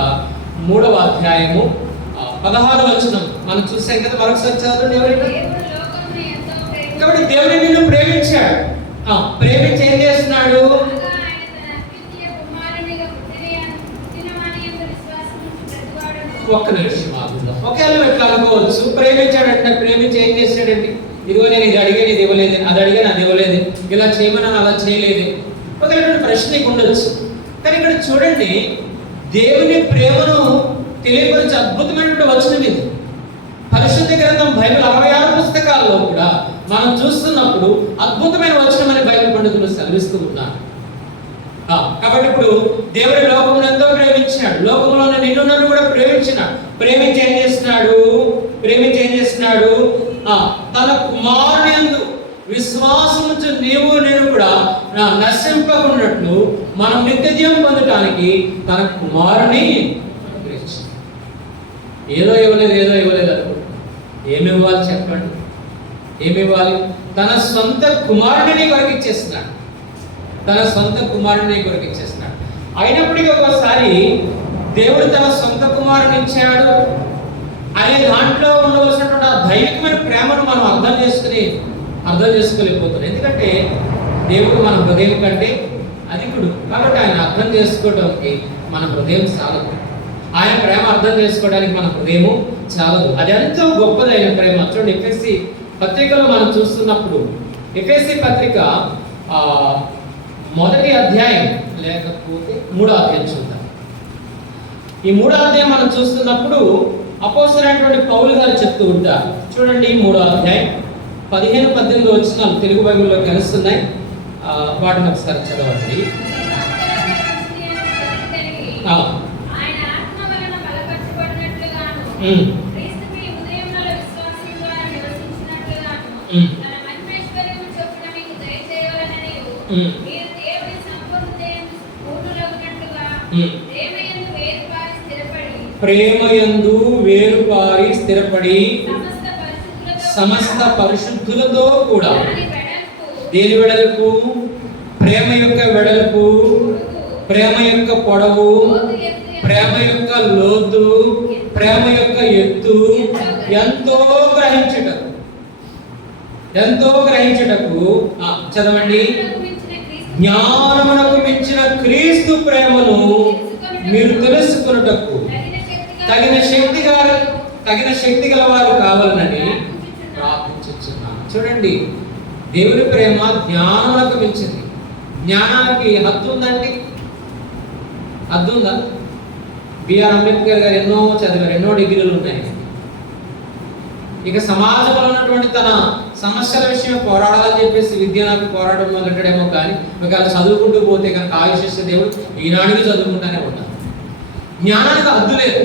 3వ అధ్యాయము 16వ వచనం మనం చూసాం కదా. మరొకసారి చదవండి ఎవరైనా. కాబట్టి దేవుడు నిన్ను ప్రేమించాడు. ప్రేమించి ఏం చేస్తున్నాడు? ఒక్క నిమిషం ఆగుదాం. ఒకవేళ ఎట్లా అనుకోవచ్చు, ప్రేమించాడంటే ప్రేమించి ఏం చేశాడండి? ఇదిగో నేను ఇది అడిగాను, ఇది ఇవ్వలేదు, అది అడిగాను, అది ఇవ్వలేదు, ఇలా చేయమని అలా చేయలేదు. ఒకవేళ ప్రశ్న నీకు ఉండొచ్చు. కానీ ఇక్కడ చూడండి, దేవుని ప్రేమను తెలియపరిచే అద్భుతమైనటువంటి వచనం ఇది. పరిశుద్ధ గ్రంథం బైబిల్ 66 పుస్తకాల్లో కూడా మనం చూస్తున్నప్పుడు అద్భుతమైన వచనం అని బైబిల్ పండితులు సెలవిస్తూ ఉన్నారు. కాబట్టి ఇప్పుడు దేవుడి లోకమును ఎంతో ప్రేమించినాడు, లోకంలో నిన్ను నన్ను కూడా ప్రేమించినాడు. ప్రేమించి ఏం చేస్తున్నాడు? తన కుమారుని యందు విశ్వాసముంచు నీవు నేను కూడా నశింపకున్నట్లు మనం నిత్య జీవం పొందటానికి తన కుమారుని ఏదో ఇవ్వలేదు అనుకో. ఏమి ఇవ్వాలి చెప్పండి? ఏమి ఇవ్వాలి? తన సొంత కుమారుడిని కొరకు ఇచ్చేస్తున్నాడు. అయినప్పటికీ ఒకసారి దేవుడు తన సొంత కుమారుని ఇచ్చాడు అనే దాంట్లో ఉండవలసినటువంటి ఆ దైవికమైన ప్రేమను మనం అర్థం చేసుకోలేకపోతున్నాం. ఎందుకంటే దేవుడు మన హృదయం కంటే అధికుడు. కాబట్టి ఆయన అర్థం చేసుకోవడానికి మన హృదయం చాలదు. ఆయన ప్రేమ అర్థం చేసుకోవడానికి మన హృదయము చాలదు. అది ఎంతో గొప్పదైన ప్రేమ. చూడండి, ఎఫెసీ పత్రికలో మనం చూస్తున్నప్పుడు, ఎఫెసీ పత్రిక 1వ అధ్యాయం లేకపోతే 3వ అధ్యాయం చూద్దాం. ఈ 3వ అధ్యాయం మనం చూస్తున్నప్పుడు అపోస్తలుడైనటువంటి పౌలు గారు చెప్తూ ఉంటారు. చూడండి, 3వ అధ్యాయం 15-18 వచనాలు తెలుగు బైబిల్లో కలుస్తున్నాయి. వాటిని ఒకసారి చదవండి. ప్రేమయందు వేరుపారి స్థిరపడి సమస్త పరిశుద్ధులతో కూడా దేని వెడల్పు? ప్రేమ యొక్క వెడల్పు, ప్రేమ యొక్క పొడవు, ప్రేమ యొక్క లోతు, ప్రేమ యొక్క ఎత్తు ఎంతో గ్రహించుటకు చదవండి. జ్ఞానమునకు మించిన క్రీస్తు ప్రేమను మీరు తెలుసుకొనుటకు తగిన శక్తి గల వారు కావాలని ప్రార్థించుచున్నాను. చూడండి, దేవుని ప్రేమ జ్ఞానమునకు మించింది. జ్ఞానానికి హద్దు ఉందండి? హద్దు ఉందా? బిఆర్ అంబేద్కర్ గారు ఎన్నో చదివారు, ఎన్నో డిగ్రీలు ఉన్నాయి. ఇక సమాజంలో ఉన్నటువంటి తన సమస్యల విషయం పోరాడాలని చెప్పేసి విద్య నాకు పోరాటం మొదలెట్టడేమో, కానీ ఒకవేళ చదువుకుంటూ పోతే కనుక ఆయుష్య దేవుడు ఈనాడికి చదువుకుంటానే ఉంటారు. జ్ఞానానికి హద్దు లేదు.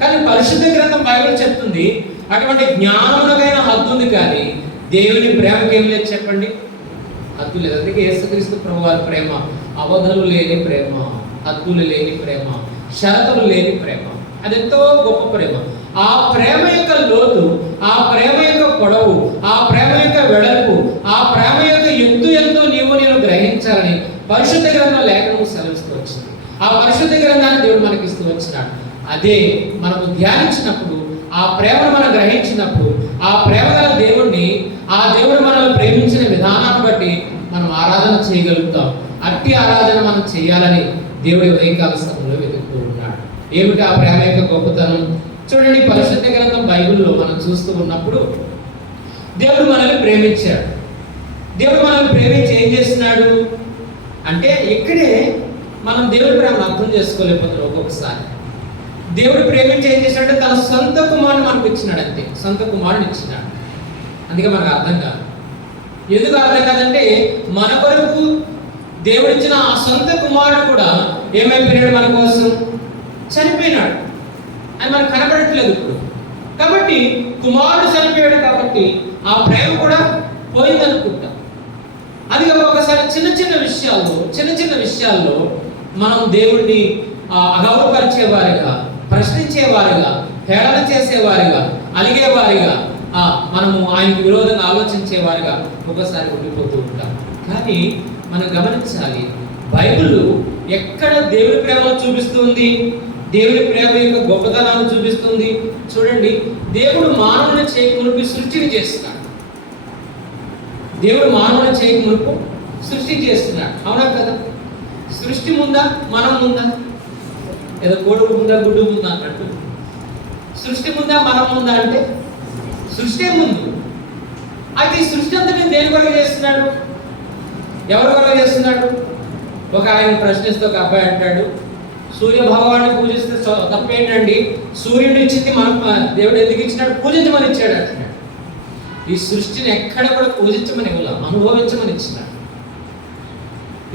కానీ పరిశుద్ధ గ్రంథం బైబిల్ చెప్తుంది అటువంటి జ్ఞానమునకైనా హద్దు ఉంది, కానీ దేవుని ప్రేమకి ఏం లేదు చెప్పండి? హద్దు లేదు. అందుకే యేసుక్రీస్తు ప్రభువారి ప్రేమ అవధులు లేని ప్రేమ, హద్దులు లేని ప్రేమ, షరతులు లేని ప్రేమ. అది ఎంతో గొప్ప ప్రేమ. ఆ ప్రేమ యొక్క లోతు, ఆ ప్రేమ యొక్క పొడవు, ఆ ప్రేమ యొక్క వెడల్పు, ఆ ప్రేమ యొక్క ఎత్తు నేను గ్రహించాలని పరిశుద్ధ గ్రంథం లేఖనం సెలవిస్తూ వచ్చింది. ఆ పరిశుద్ధ గ్రంథాన్ని దేవుడు మనకి ఇస్తూ వచ్చినాడు. అదే మనము ధ్యానించినప్పుడు, ఆ ప్రేమను మనం గ్రహించినప్పుడు, ఆ ప్రేమ గల దేవుణ్ణి, ఆ దేవుడు మనల్ని ప్రేమించిన విధానాన్ని బట్టి మనం ఆరాధన చేయగలుగుతాం. అట్టి ఆరాధన మనం చేయాలని దేవుడు ఉదయకాల సమయంలో వెతుకుతూ ఉన్నాడు. ఏమిటి ఆ ప్రేమ యొక్క గొప్పతనం? చూడండి, పరిశుద్ధ గ్రంథం బైబిల్లో మనం చూస్తూ ఉన్నప్పుడు దేవుడు మనల్ని ప్రేమించాడు. దేవుడు మనల్ని ప్రేమించి ఏం చేస్తున్నాడు అంటే, ఇక్కడే మనం దేవుడి ప్రేమను అర్థం చేసుకోలేకపోతున్నాం. ఒక్కొక్కసారి దేవుడు ప్రేమించి ఏం చేశాడంటే తన సొంత కుమారుని మనకు ఇచ్చినాడు. అంతే, సొంత కుమారుని ఇచ్చినాడు. అందుకే మనకు అర్థం కాదు. ఎందుకు అర్థం కాదంటే, మన కొరకు దేవుడిచ్చిన ఆ సొంత కుమారుడు కూడా ఏమైపోయాడు? మన కోసం చనిపోయినాడు. అది మనకు కనబడట్లేదు ఇప్పుడు. కాబట్టి కుమారుడు చనిపోయాడు కాబట్టి ఆ ప్రేమ కూడా పోయిందనుకుంటాం. అది ఒకసారి చిన్న చిన్న విషయాల్లో మనం దేవుడిని అగౌరవపరిచేవారిగా, ప్రశ్నించేవారిగా, హేళన చేసేవారిగా, అలిగేవారిగా, మనము ఆయనకు విరోధంగా ఆలోచించేవారిగా ఒకసారి ఉండిపోతూ ఉంటాం. కానీ మనం గమనించాలి, బైబిల్ ఎక్కడ దేవుడి ప్రేమను చూపిస్తుంది, దేవుడి ప్రేమ యొక్క గొప్పతనాన్ని చూపిస్తుంది. చూడండి, దేవుడు మానవుని చేయకమునుపు సృష్టిని చేస్తున్నాడు. దేవుడు మానవుని చేయకమునుపు సృష్టి చేస్తున్నాడు. అవునా కదా? సృష్టి ముందా, మనం ముందా? ఏదో కోడుకు ముందా, గుడ్డు ముందా అన్నట్టు. సృష్టి ముందా, మనం ముందా అంటే సృష్టి ముందు. అయితే ఈ సృష్టి అంతా నేను దేని కొరకు చేస్తున్నాడు? ఎవరి కొరకు చేస్తున్నాడు? ఒక ఆయన ప్రశ్నిస్తూ ఒక అబ్బాయి అంటాడు, సూర్య భగవాన్ని పూజిస్తే తప్పేంటండి? సూర్యుడు ఇచ్చింది మనకు దేవుడు ఎందుకు ఇచ్చినాడు? పూజించమని ఇచ్చాడు అంటున్నాడు. ఈ సృష్టిని ఎక్కడ కూడా పూజించమని ఇవ్వాలి, అనుభవించమని ఇచ్చినాడు.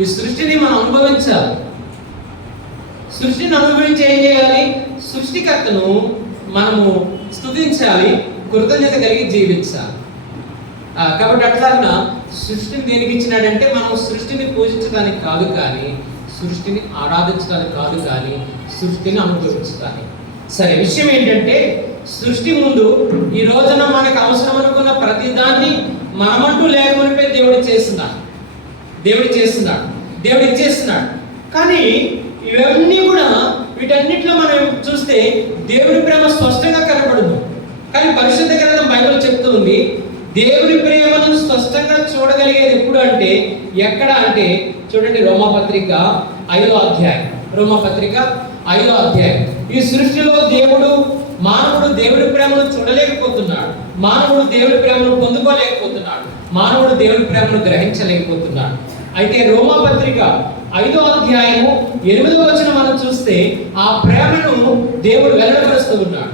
ఈ సృష్టిని మనం అనుభవించాలి. సృష్టిని అనుభవించి ఏం చేయాలి? సృష్టికర్తను మనము స్తుతించాలి, కృతజ్ఞత కలిగి జీవించాలి. కాబట్టి అట్లాగా సృష్టిని దేనికి ఇచ్చినాడంటే, మనం సృష్టిని పూజించడానికి కాదు, కానీ సృష్టిని ఆరాధించడానికి కాదు, కానీ సృష్టిని అనుభవించడానికి. సరే, విషయం ఏంటంటే, సృష్టి ముందు ఈ రోజున మనకు అవసరం అనుకున్న ప్రతి దాన్ని మనమంటూ లేకమునిపే దేవుడు ఇచ్చేస్తున్నాడు. కానీ ఇవన్నీ కూడా, వీటన్నిటిలో మనం చూస్తే దేవుడి ప్రేమ స్పష్టంగా కనబడదు. కానీ పరిశుద్ధ గ్రంథం బైబిల్ చెప్తూ ఉంది, దేవుని ప్రేమను స్పష్టంగా చూడగలిగేది ఎప్పుడు అంటే, ఎక్కడ అంటే చూడండి, రోమాపత్రిక 5వ అధ్యాయం. ఈ సృష్టిలో మానవుడు దేవుడి ప్రేమను చూడలేకపోతున్నాడు, మానవుడు దేవుడి ప్రేమను పొందుకోలేకపోతున్నాడు, మానవుడు దేవుడి ప్రేమను గ్రహించలేకపోతున్నాడు. అయితే రోమాపత్రిక 5వ అధ్యాయము 8వ వచనం మనం చూస్తే, ఆ ప్రేమను దేవుడు వెల్లడిపరుస్తూ ఉన్నాడు.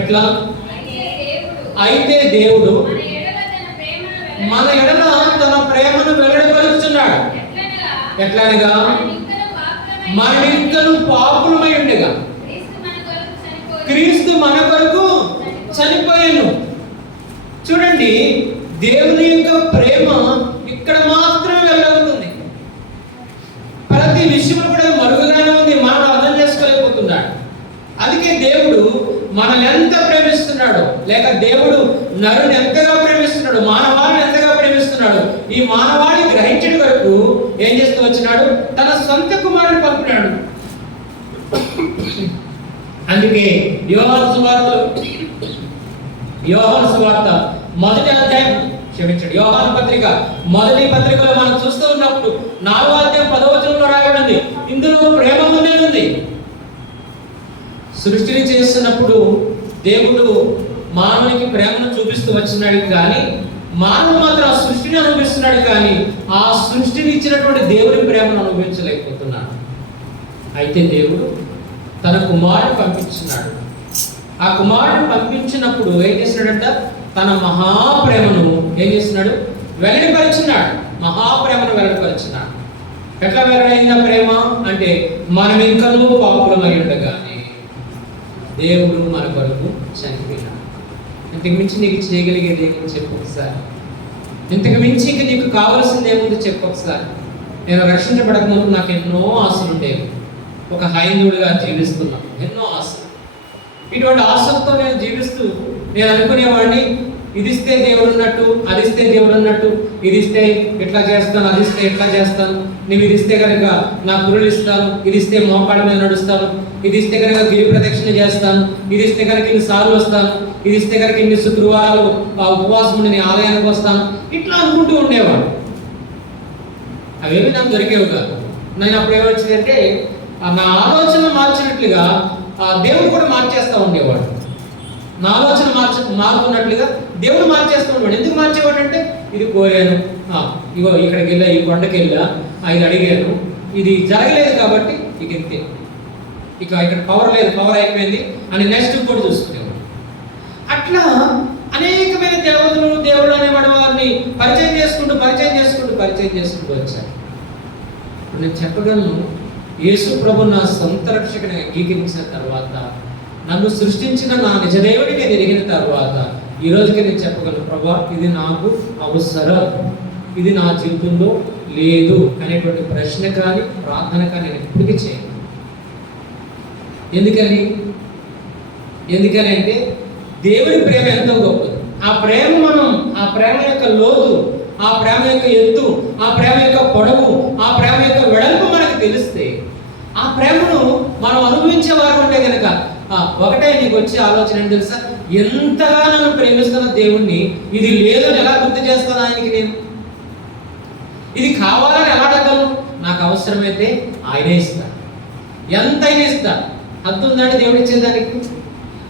ఎట్లా? అయితే దేవుడు మన ఎడల తన ప్రేమను వెల్లడిపరుస్తున్నాడు. ఎట్లనగా, మనింకను పాపులమై ఉండగా క్రీస్తు మన కొరకు చనిపోయాను. చూడండి, దేవుని యొక్క ప్రేమ ఇక్కడ మాత్రమే వెళ్ళవుతుంది. ప్రతి విషయంలో కూడా మరుగుగానే ఉంది, మనం అర్థం చేసుకోలేకపోతున్నాడు. అందుకే దేవుడు మనల్ని ఎంత ప్రేమిస్తున్నాడు, లేక దేవుడు నరుని ఎంతగా ప్రేమిస్తున్నాడు, మానవాళిని ఎంతగా ప్రేమిస్తున్నాడు, ఈ మానవాళి గ్రహించడం వరకు ఏం చేస్తూ వచ్చినాడు? తన సొంత కుమారుని పంపినాడు. అందుకే యోహాను సువార్త మొదటి అధ్యాయం యోహాను పత్రిక మొదటి పత్రికలో మనం చూస్తూ ఉన్నప్పుడు 4వ అధ్యాయం 10వ వచనంలో రాయబడింది, ఇందులో ప్రేమ ఉంది. సృష్టిని చేస్తున్నప్పుడు దేవుడు మానవునికి ప్రేమను చూపిస్తూ వచ్చినాడు, కానీ మానవుడు మాత్రం ఆ సృష్టిని అనుభవిస్తున్నాడు, కానీ ఆ సృష్టిని ఇచ్చినటువంటి దేవుడి ప్రేమను అనుభవించలేకపోతున్నాడు. అయితే దేవుడు తన కుమారుడు పంపించినాడు. ఆ కుమారుడు పంపించినప్పుడు ఏం చేసినాడంట? తన మహాప్రేమను ఏం చేస్తున్నాడు? వెల్లడిపరిచినాడు. మహాప్రేమను వెల్లడిపరిచినాడు. ఎట్లా వెల్లడైందా ప్రేమ అంటే, మనం ఇంకనూ పాపులమై ఉండగానే దేవుడు మన కొరకు చనిపోయినాడు. ఇంతకు మించి నీకు చేయగలిగేది ఏముంది చెప్పు ఒకసారి. ఇంతకు మించి ఇంక నీకు కావలసింది ఏముంది చెప్పు ఒకసారి. నేను రక్షించబడక ముందు నాకు ఎన్నో ఆశలు ఉండేవి. ఒక హైందువుడిగా జీవిస్తున్నాను, ఎన్నో ఆశలు. ఇటువంటి ఆశలతో నేను జీవిస్తూ నేను అనుకునేవాడిని, ఇది ఇస్తే దేవుడు ఉన్నట్టు, అది ఇస్తే దేవుడు ఉన్నట్టు, ఇది ఇస్తే ఎట్లా చేస్తాను, అది ఇస్తే ఎట్లా చేస్తాను, నువ్వు ఇది ఇస్తే కనుక నా గురులు ఇస్తాను, ఇది ఇస్తే మోకాళ్ళ మీద నడుస్తాను, ఇది ఇస్తే కనుక గిరి ప్రదక్షిణ చేస్తాను, ఇది ఇస్తే కనుక ఇన్ని సార్లు వస్తాను, ఇది ఇస్తే కనుక ఇన్ని శుక్రవారాలు ఉపవాసం ఉండి నేను ఆలయానికి వస్తాను, ఇట్లా అనుకుంటూ ఉండేవాడు. అవేమి నాకు దొరికేవి కాదు. నేను అప్పుడు ఏమొచ్చిందంటే, నా ఆలోచన మార్చినట్లుగా దేవుడు కూడా మార్చేస్తూ ఉండేవాడు. నా ఆలోచన మారుతున్నట్లుగా దేవుడు మార్చేస్తూ ఉండేవాడు. ఎందుకు మార్చేవాడు అంటే, ఇది కోరాను, ఇగో ఇక్కడికి వెళ్ళా, ఈ కొండకి వెళ్ళా, ఇది అడిగాను, ఇది జరగలేదు కాబట్టి ఇక ఇంతే, ఇక ఇక్కడ పవర్ లేదు, పవర్ అయిపోయింది అని నెక్స్ట్ కూడా చూసుకునేవాడు. అట్లా అనేకమైన దేవుడు అనేవాడు వారిని పరిచయం చేసుకుంటూ వచ్చారు. నేను చెప్పగలను, యేసు ప్రభు నా సొంత రక్షకుని అంగీకరించిన తర్వాత, నన్ను సృష్టించిన నా నిజదేవుడిని నేను ఎరిగిన తర్వాత, ఈ రోజుకి నేను చెప్పగలను, ప్రభా ఇది నాకు అవసరం, ఇది నా జీవితంలో లేదు అనేటువంటి ప్రశ్న కానీ ప్రార్థన కానీ నేను ఎప్పటికీ చేయను. ఎందుకని అంటే దేవుడి ప్రేమ ఎంతో గొప్పది. ఆ ప్రేమ యొక్క లోతు, ఆ ప్రేమ యొక్క ఎత్తు, ఆ ప్రేమ యొక్క పొడవు, ఆ ప్రేమ యొక్క వెడల్పు మనకు తెలిస్తే, ఆ ప్రేమను మనం అనుభవించేవారు ఉంటే కనుక ఒకటే నీకు వచ్చే ఆలోచన ఏంటి తెలుసా? ఎంతగా నన్ను ప్రేమిస్తున్న దేవుణ్ణి ఇది లేదని ఎలా గుర్తు చేస్తాను ఆయనకి? నేను ఇది కావాలని ఎలా అడగలను? నాకు అవసరమైతే ఆయనే ఇస్తాడు, ఎంతైనా ఇస్తాడు. హద్దు ఉందండి దేవుడు ఇచ్చేదానికి,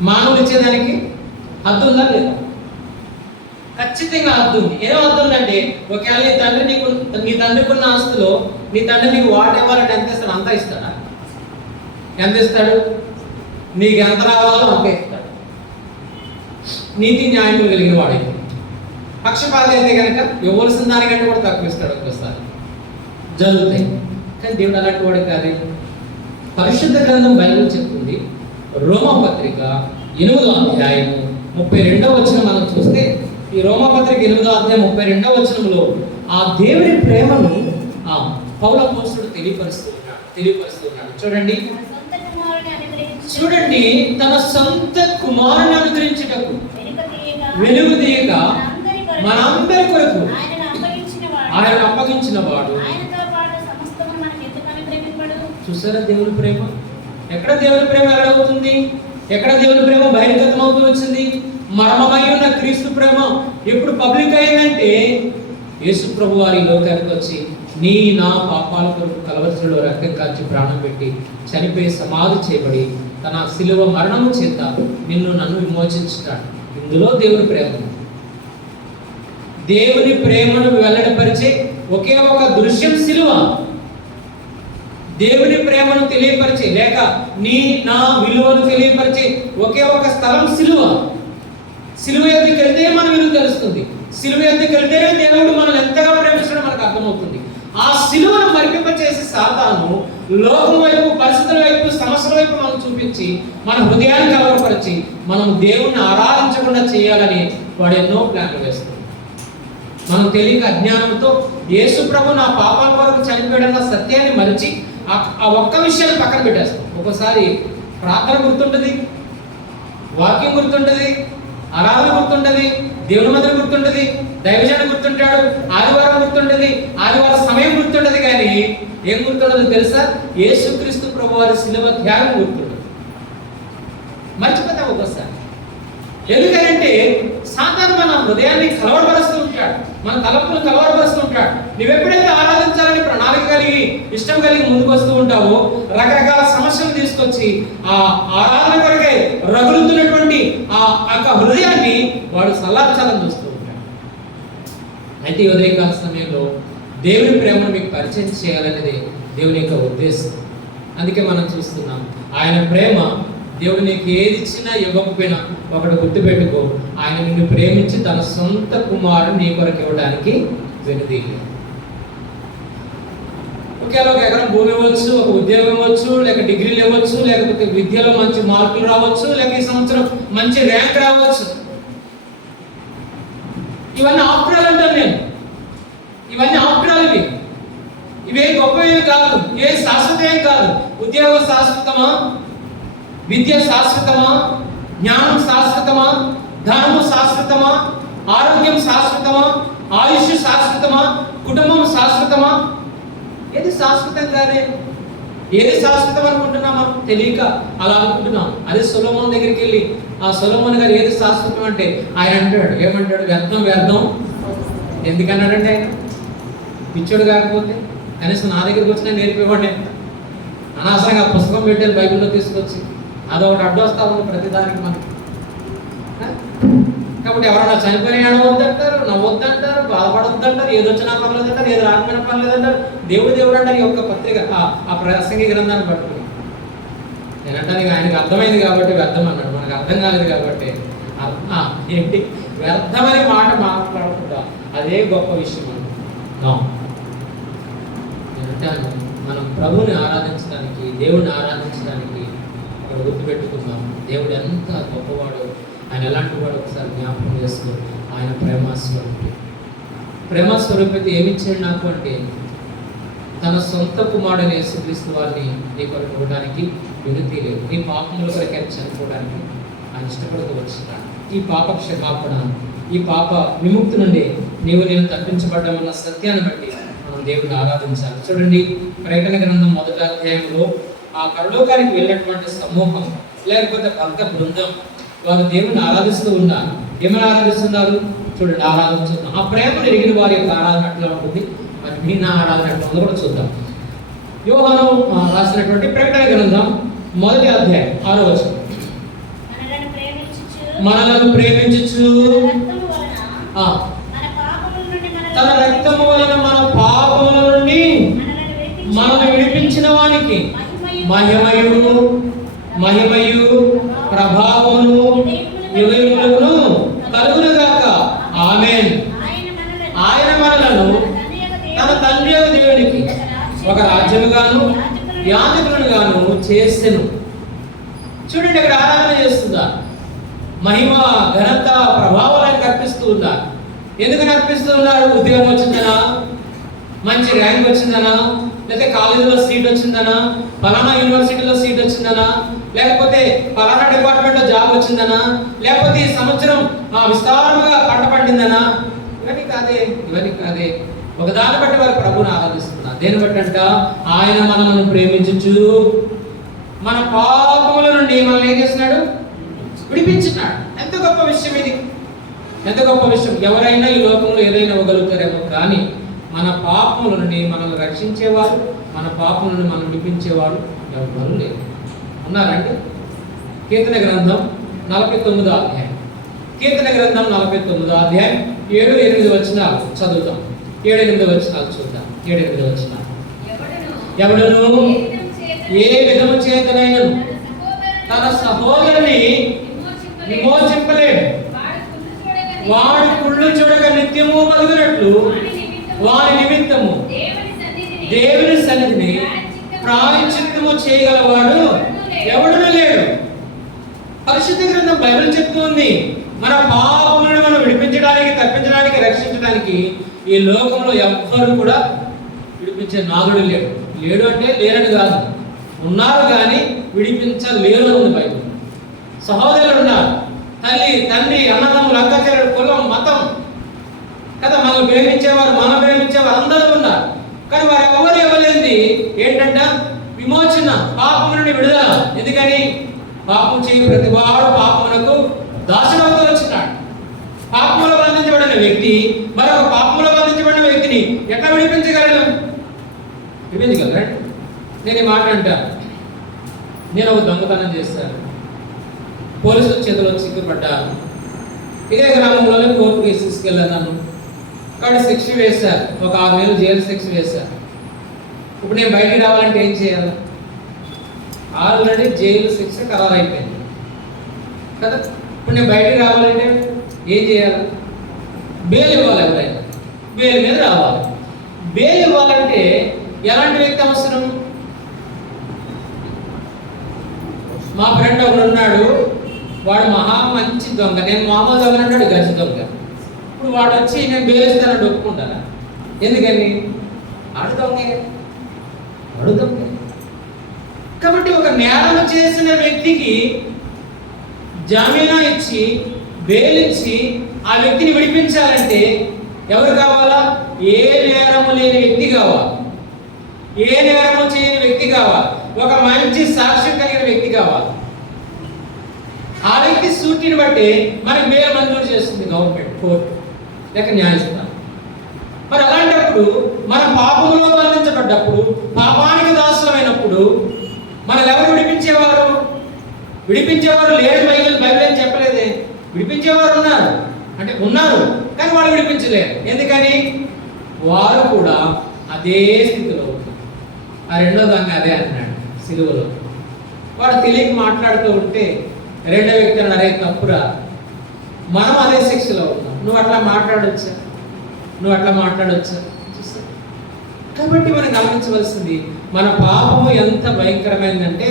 మానవుడు ఇచ్చేదానికి హద్దు ఉందా లేదా? ఖచ్చితంగా హద్దు ఉంది. ఏదో హద్దు ఉందంటే, ఒకవేళ నీ తండ్రికి ఉన్న ఆస్తులో నీ తండ్రి నీకు వాట ఇవ్వాలంటే ఎంత ఇస్తాడు? అంతా ఇస్తాడా? ఎంత ఇస్తాడు? నీకు ఎంత రావాలో అంత ఇస్తాడు. నీతి న్యాయములు కలిగిన వాడైతే. పక్షపాతి అయితే కనుక ఇవ్వాల్సిన దానికంటే కూడా తక్కువ ఇస్తాడు ఒక్కోసారి, జరుగుతాయి. కానీ దేవుడు అలాంటి వాడు కాదు. పరిశుద్ధ గ్రంథం బైబిల్ చెప్తుంది, రోమపత్రిక 8వ అధ్యాయము 32వ వచనం మనం చూస్తే, ఈ రోమపత్రిక 8వ అధ్యాయం 32వ వచనంలో ఆ దేవుని ప్రేమను పౌలు అపోస్తలుడు తెలియపరుస్తున్నాడు. చూడండి, తన సొంత కుమారుని అనుగ్రహించుటకు వెలుగుదీయక మనందరి కొరకు ఆయన అప్పగించిన వాడు. చూసారా దేవుని ప్రేమ? ఎక్కడ దేవుని ప్రేమ ఎలాగవుతుంది? ఎక్కడ దేవుని ప్రేమ బహిర్గతం అవుతూ వచ్చింది? మర్మమై ఉన్న క్రీస్తు ప్రేమ ఎప్పుడు పబ్లిక్ అయిందంటే, యేసు ప్రభు వారి లోకానికి వచ్చి నా పాపాల కొరకు కలవరిలో రక్తం కాల్చి ప్రాణం పెట్టి చనిపోయి సమాధి చేయబడి తన శిలువ మరణము చేత నన్ను విమోచించుతాడు. ఇందులో దేవుని ప్రేమ. దేవుని ప్రేమను వెల్లడిపరిచే ఒకే ఒక దృశ్యం శిలువ. దేవుని ప్రేమను తెలియపరిచే, లేక నా విలువను తెలియపరిచే ఒకే ఒక స్థలం శిలువ. శిలువ ఎద్దుకు వెళ్తే మన విలువ తెలుస్తుంది. శిలువ ఎద్దుకు వెళ్తేనే దేవుడు మనల్ని ఎంతగా ప్రేమించడం మనకు అర్థమవుతుంది. ఆ శిలువను మరిపింపచేసి సాతాను లోకం వైపు, పరిస్థితుల వైపు, సమస్యల వైపు మనం చూపించి మన హృదయాన్ని కలవరపరిచి మనం దేవుణ్ణి ఆరాధించకుండా చేయాలని వాడు ఎన్నో ప్లాన్లు వేస్తాడు. మనం తెలియక అజ్ఞానంతో యేసు ప్రభు నా పాపాల కొరకు చనిపోయాడన్న సత్యాన్ని మరిచి ఆ ఒక్క విషయాన్ని పక్కన పెట్టేస్తాం. ఒక్కోసారి ప్రార్థన గుర్తుంటుంది, వాక్యం గుర్తుంటుంది, ఆరాధన గుర్తుంటుంది, దేవుని మందిరం గుర్తుంటుంది, దైవజనం గుర్తుంటాడు, ఆదివారం గుర్తుంటుంది, ఆదివారం సమయం గుర్తుంటుంది. కానీ ఏం గుర్తుండదు తెలుసా? యేసుక్రీస్తు ప్రభు వారి శిలువ త్యాగం గుర్తుండదు. మర్చిపోతాం ఒక్కోసారి. ఎందుకంటే సాతాను మన హృదయాన్ని కలవరపరుస్తూ ఉంటాడు, మన తలపులను కలవరపరుస్తూ ఉంటాడు. నువ్వు ఎప్పుడైతే ఆరాధించాలని ప్రణాళిక కలిగి ఇష్టం కలిగి ముందుకు వస్తూ ఉంటావో రకరకాల సమస్యలు తీసుకొచ్చి ఆ ఆరాధన కొరకే రగులుతున్నటువంటి ఆ యొక్క హృదయాన్ని వాడు సల్లార్చాలని చూస్తూ ఉంటాడు. అయితే ఈ ఉదయకాల సమయంలో దేవుని ప్రేమను మీకు పరిచయం చేయాలనేది దేవుని యొక్క ఉద్దేశం. అందుకే మనం చూస్తున్నాం ఆయన ప్రేమ. దేవుడు నీకు ఏది ఇచ్చినా ఇవ్వకపోయినా ఒకటి గుర్తుపెట్టుకో, ఆయన నిన్ను ప్రేమించి తన సొంత కుమారుని నీ కొరకు ఇవ్వడానికి వెనుదీయలేదు. ఒకేలా ఒక ఎకరం భూమి ఇవ్వచ్చు, ఒక ఉద్యోగం ఇవ్వచ్చు, లేక డిగ్రీలు ఇవ్వచ్చు, లేకపోతే విద్యలో మంచి మార్కులు రావచ్చు, లేక ఈ సంవత్సరం మంచి ర్యాంక్ రావచ్చు. ఇవన్నీ ఆప్రాలు అంటాను నేను. ఇవన్నీ ఆప్రాలు. ఇవే గొప్పవి కాదు, ఏ శాశ్వతమే కాదు. ఉద్యోగం శాశ్వతమా, విద్య శాశ్వతమా, జ్ఞానం శాశ్వతమా, ధనము శాశ్వతమా, ఆరోగ్యం శాశ్వతమా, ఆయుష్ శాశ్వతమా, కుటుంబం శాశ్వతమా? ఏది శాశ్వతం కాదే. ఏది శాశ్వతం అనుకుంటున్నాం మనం తెలియక అలా అనుకుంటున్నాం. అదే సొలొమోను దగ్గరికి వెళ్ళి ఆ సొలొమోను గారు ఏది శాశ్వతం అంటే ఆయన అంటాడు, ఏమంటాడు? వ్యర్థం వ్యర్థం. ఎందుకన్నాడంటే ఆయన పిచ్చోడు కాకపోతే కనీసం నా దగ్గరికి వచ్చినా నేర్పేవాడిని. అనవసరంగా పుస్తకం పెట్టాను బైబిల్లో తీసుకొచ్చి అదొకటి అడ్డొస్తాము ప్రతిదానికి మనకి. కాబట్టి ఎవరన్నా చనిపోయిన ఏడవద్దంటారు, నవ్వొద్దంటారు, బాధపడొద్దంటారు, ఏది వచ్చినా పర్లేదంటారు, ఏది రాకపోయినా పర్లేదంటారు. దేవుడు అంటారు ఈ యొక్క పత్రిక ఆ ప్రసంగి గ్రంథాన్ని పట్టుకుని. నేనంటాను ఆయనకు అర్థమైంది కాబట్టి వ్యర్థం అన్నాడు, మనకు అర్థం కాలేదు కాబట్టి ఏంటి వ్యర్థమనే మాట మాట్లాడుకుంటా. అదే గొప్ప విషయం అన్నాను. నేనంటాను మనం ప్రభువుని ఆరాధించడానికి, దేవుడిని ఆరాధించడానికి అక్కడ గుర్తుపెట్టుకుందాం దేవుడు ఎంత గొప్పవాడు, ఆయన ఎలాంటి వాడు ఒకసారి జ్ఞాపకం చేసుకో. ఆయన ప్రేమస్వరూపి. ప్రేమస్వరూపి ఏమిచ్చాడు నాకు అంటే తన సొంత కుమారుని యేసుక్రీస్తు వారిని నీ కొరకు ఇవ్వడానికి వినతి లేదు. నీ పాపముల కొరకే చనిపోవడానికి ఆయన ఇష్టపడుతూ వచ్చినాడు. ఈ పాప క్షమాపణ, ఈ పాప విముక్తి నుండి నేను తప్పించబడ్డామన్న సత్యాన్ని బట్టి మనం దేవుడిని ఆరాధించాలి. చూడండి, ప్రకటన గ్రంథం 1వ అధ్యాయంలో ఆ పరలోకానికి వెళ్ళినటువంటి సమూహం లేకపోతే భక్త బృందం వారు దేవుని ఆరాధిస్తూ ఉన్నారు. ఏమని ఆరాధిస్తున్నారు చూడండి, ఆరాధించుతున్నాం. ఆ ప్రేమను ఎరిగిన వారి యొక్క ఆరాధన అట్లా ఉంటుంది. మరి మీ నా ఆరాధన అట్లా ఉందో కూడా చూద్దాం. యోహాను రాసినటువంటి ప్రకటన గ్రంథం 1వ అధ్యాయం 6వ వచనం. మనలను ప్రేమించుచు తన రక్తము వలన మన పాపముల నుండి మనల్ని విడిపించిన వానికి మహిమయు ప్రభావమును యుగములను కలుగునుగాక. ఆమేన్. ఆయన మనలను తన తండ్రి దేవునికి ఒక రాజ్యముగాను యాజకులుగాను చేసెను. చూడండి, అక్కడ ఆరాధన చేస్తుందా, మహిమ ఘనత ప్రభావాలను కల్పిస్తూ ఉన్నారు. ఎందుకని అర్పిస్తూ ఉన్నారు? ఉద్యోగం వచ్చిందనా, మంచి ర్యాంక్ వచ్చిందనా, లేకపోతే కాలేజీలో సీట్ వచ్చిందనా, ఫలానా యూనివర్సిటీలో సీట్ వచ్చిందనా, లేకపోతే ఫలానా డిపార్ట్మెంట్లో జాబ్ వచ్చిందనా, లేకపోతే ఈ సంవత్సరం విస్తారముగా పంట పండిందనా? ఇవన్నీ కాదే. ఒకదాన్ని బట్టి వారు ప్రభువుని ఆరాధిస్తున్నారు. దేని బట్టి అంట? ఆయన మనల్ని ప్రేమించుచు మన పాపముల నుండి మనల్ని ఏం చేస్తున్నాడు? విడిపించున్నాడు. ఎంత గొప్ప విషయం ఇది, ఎంత గొప్ప విషయం. ఎవరైనా ఈ లోకంలో ఏదైనా ఇవ్వగలుగుతారేమో, కానీ మన పాపముల నుండి మనల్ని రక్షించేవారు, మన పాపముల నుండి మనం విడిపించేవారు ఎవరు లేరు. ఉన్నారండి? కీర్తన గ్రంథం 49వ అధ్యాయం, కీర్తన గ్రంథం 49వ అధ్యాయం 7-8 వచనాలు చదువుతాం. 7-8 వచనాలు చూద్దాం. 7-8 వచనాలు. ఎవడును ఏ విధము చేతనైనా తన సహోదరుని విమోచింపలేడు. వాడి కుళ్ళు చూడక నిత్యము బతుకున్నట్లు వారి నిమిత్తము దేవుని సన్నిధిని ప్రాయశ్చిత్తము చేయగలవాడు ఎవడునూ లేడు. పరిశుద్ధ గ్రంథం బైబిల్ చెప్తుంది, మన పాపములను మనం విడిపించడానికి, తప్పించడానికి, రక్షించడానికి ఈ లోకంలో ఎవ్వరు కూడా విడిపించే నాదుడు లేడు. లేడు అంటే లేరని కాదు, ఉన్నారు కానీ విడిపించలేరు అని బైబిల్. సహోదరులు ఉన్నారు, తల్లి, తండ్రి, అన్నదమ్ములు, అక్కచెల్లెలు, కులం, మతం కదా, మనం ప్రేమించేవారు, మనం ప్రేమించేవారు అందరూ ఉన్నారు. కానీ వారు ఎవరు ఇవ్వలేంది ఏంటంట? విమోచన, పాపం నుండి విడుదల. ఎందుకని? పాపం చేయి ప్రతివాడు పాపమునకు దాసుడవుతూ వచ్చినాడు. పాపములో బంధించబడిన వ్యక్తి మరొక పాపములో బంధించబడిన వ్యక్తిని ఎట్లా విడిపించగలడు? విడిపించగలరా? నేను ఈ మాట అంటాను. నేను ఒక దొంగతనం చేస్తాను, పోలీసుల చేతిలో చిక్కుపడ్డాను, ఇదే గ్రామంలోనే కోర్టు కేసు తీసుకెళ్ళాను, కాబట్టి శిక్ష వేశారు, ఒక 6 నెలలు జైలు శిక్ష వేశారు. ఇప్పుడు నేను బయటికి రావాలంటే ఏం చేయాలి? ఆల్రెడీ జైలు శిక్ష ఖరారు అయిపోయింది కదా. ఇప్పుడు నేను బయటికి రావాలంటే ఏం చేయాలి? బెయిల్ ఇవ్వాలి. ఎవరైనా బెయిల్ మీద రావాలి. బెయిల్ ఇవ్వాలంటే ఎలాంటి వ్యక్తి అవసరం? మా ఫ్రెండ్ ఒకడు ఉన్నాడు, వాడు మహా మంచి దొంగ, నేను మామూలు దొంగ అంటాడు, గజ దొంగ. ఇప్పుడు వాడు వచ్చి నేను బెయిల్ ఇస్తానని ఒప్పుకుంటాను. ఎందుకని? ఆడు దొంగే, వాడు దొంగే. కాబట్టి ఒక నేరం చేసిన వ్యక్తికి జామీనా ఇచ్చి బెయిల్ ఇచ్చి ఆ వ్యక్తిని విడిపించాలంటే ఎవరు కావాలా? ఏ నేరము లేని వ్యక్తి కావాలి, ఏ నేరము చేయని వ్యక్తి కావాలి, ఒక మంచి సాక్ష్యం కలిగిన వ్యక్తి కావాలి. ఆ వ్యక్తి సూటిని బట్టి మనకి బెయిల్ మంజూరు చేస్తుంది గవర్నమెంట్, కోర్టు లేక న్యాయస్థానం. మరి అలాంటప్పుడు మన పాపంలో బంధించబడ్డప్పుడు, పాపానికి దాసులమైనప్పుడు మనల్ని ఎవరు విడిపించేవారు? విడిపించేవారు లేరు. బైబిల్ ఏం చెప్పలేదే. విడిపించేవారు ఉన్నారు, అంటే ఉన్నారు, కానీ వాళ్ళు విడిపించలేరు. ఎందుకని? వారు కూడా అదే స్థితిలో ఉన్నారు. ఆ రెండో దాన్ని అదే అన్నాడు సిలువలో. వాడు తెలియక మాట్లాడుతూ ఉంటే రెండో వ్యక్తి అన్నాడు, అరే తప్పురా, మనం అదే శిక్షలో ఉన్నాం, నువ్వు అట్లా మాట్లాడొచ్చా, నువ్వు అట్లా మాట్లాడొచ్చా? చూస్తా. కాబట్టి మనం గమనించవలసింది, మన పాపము ఎంత భయంకరమైందంటే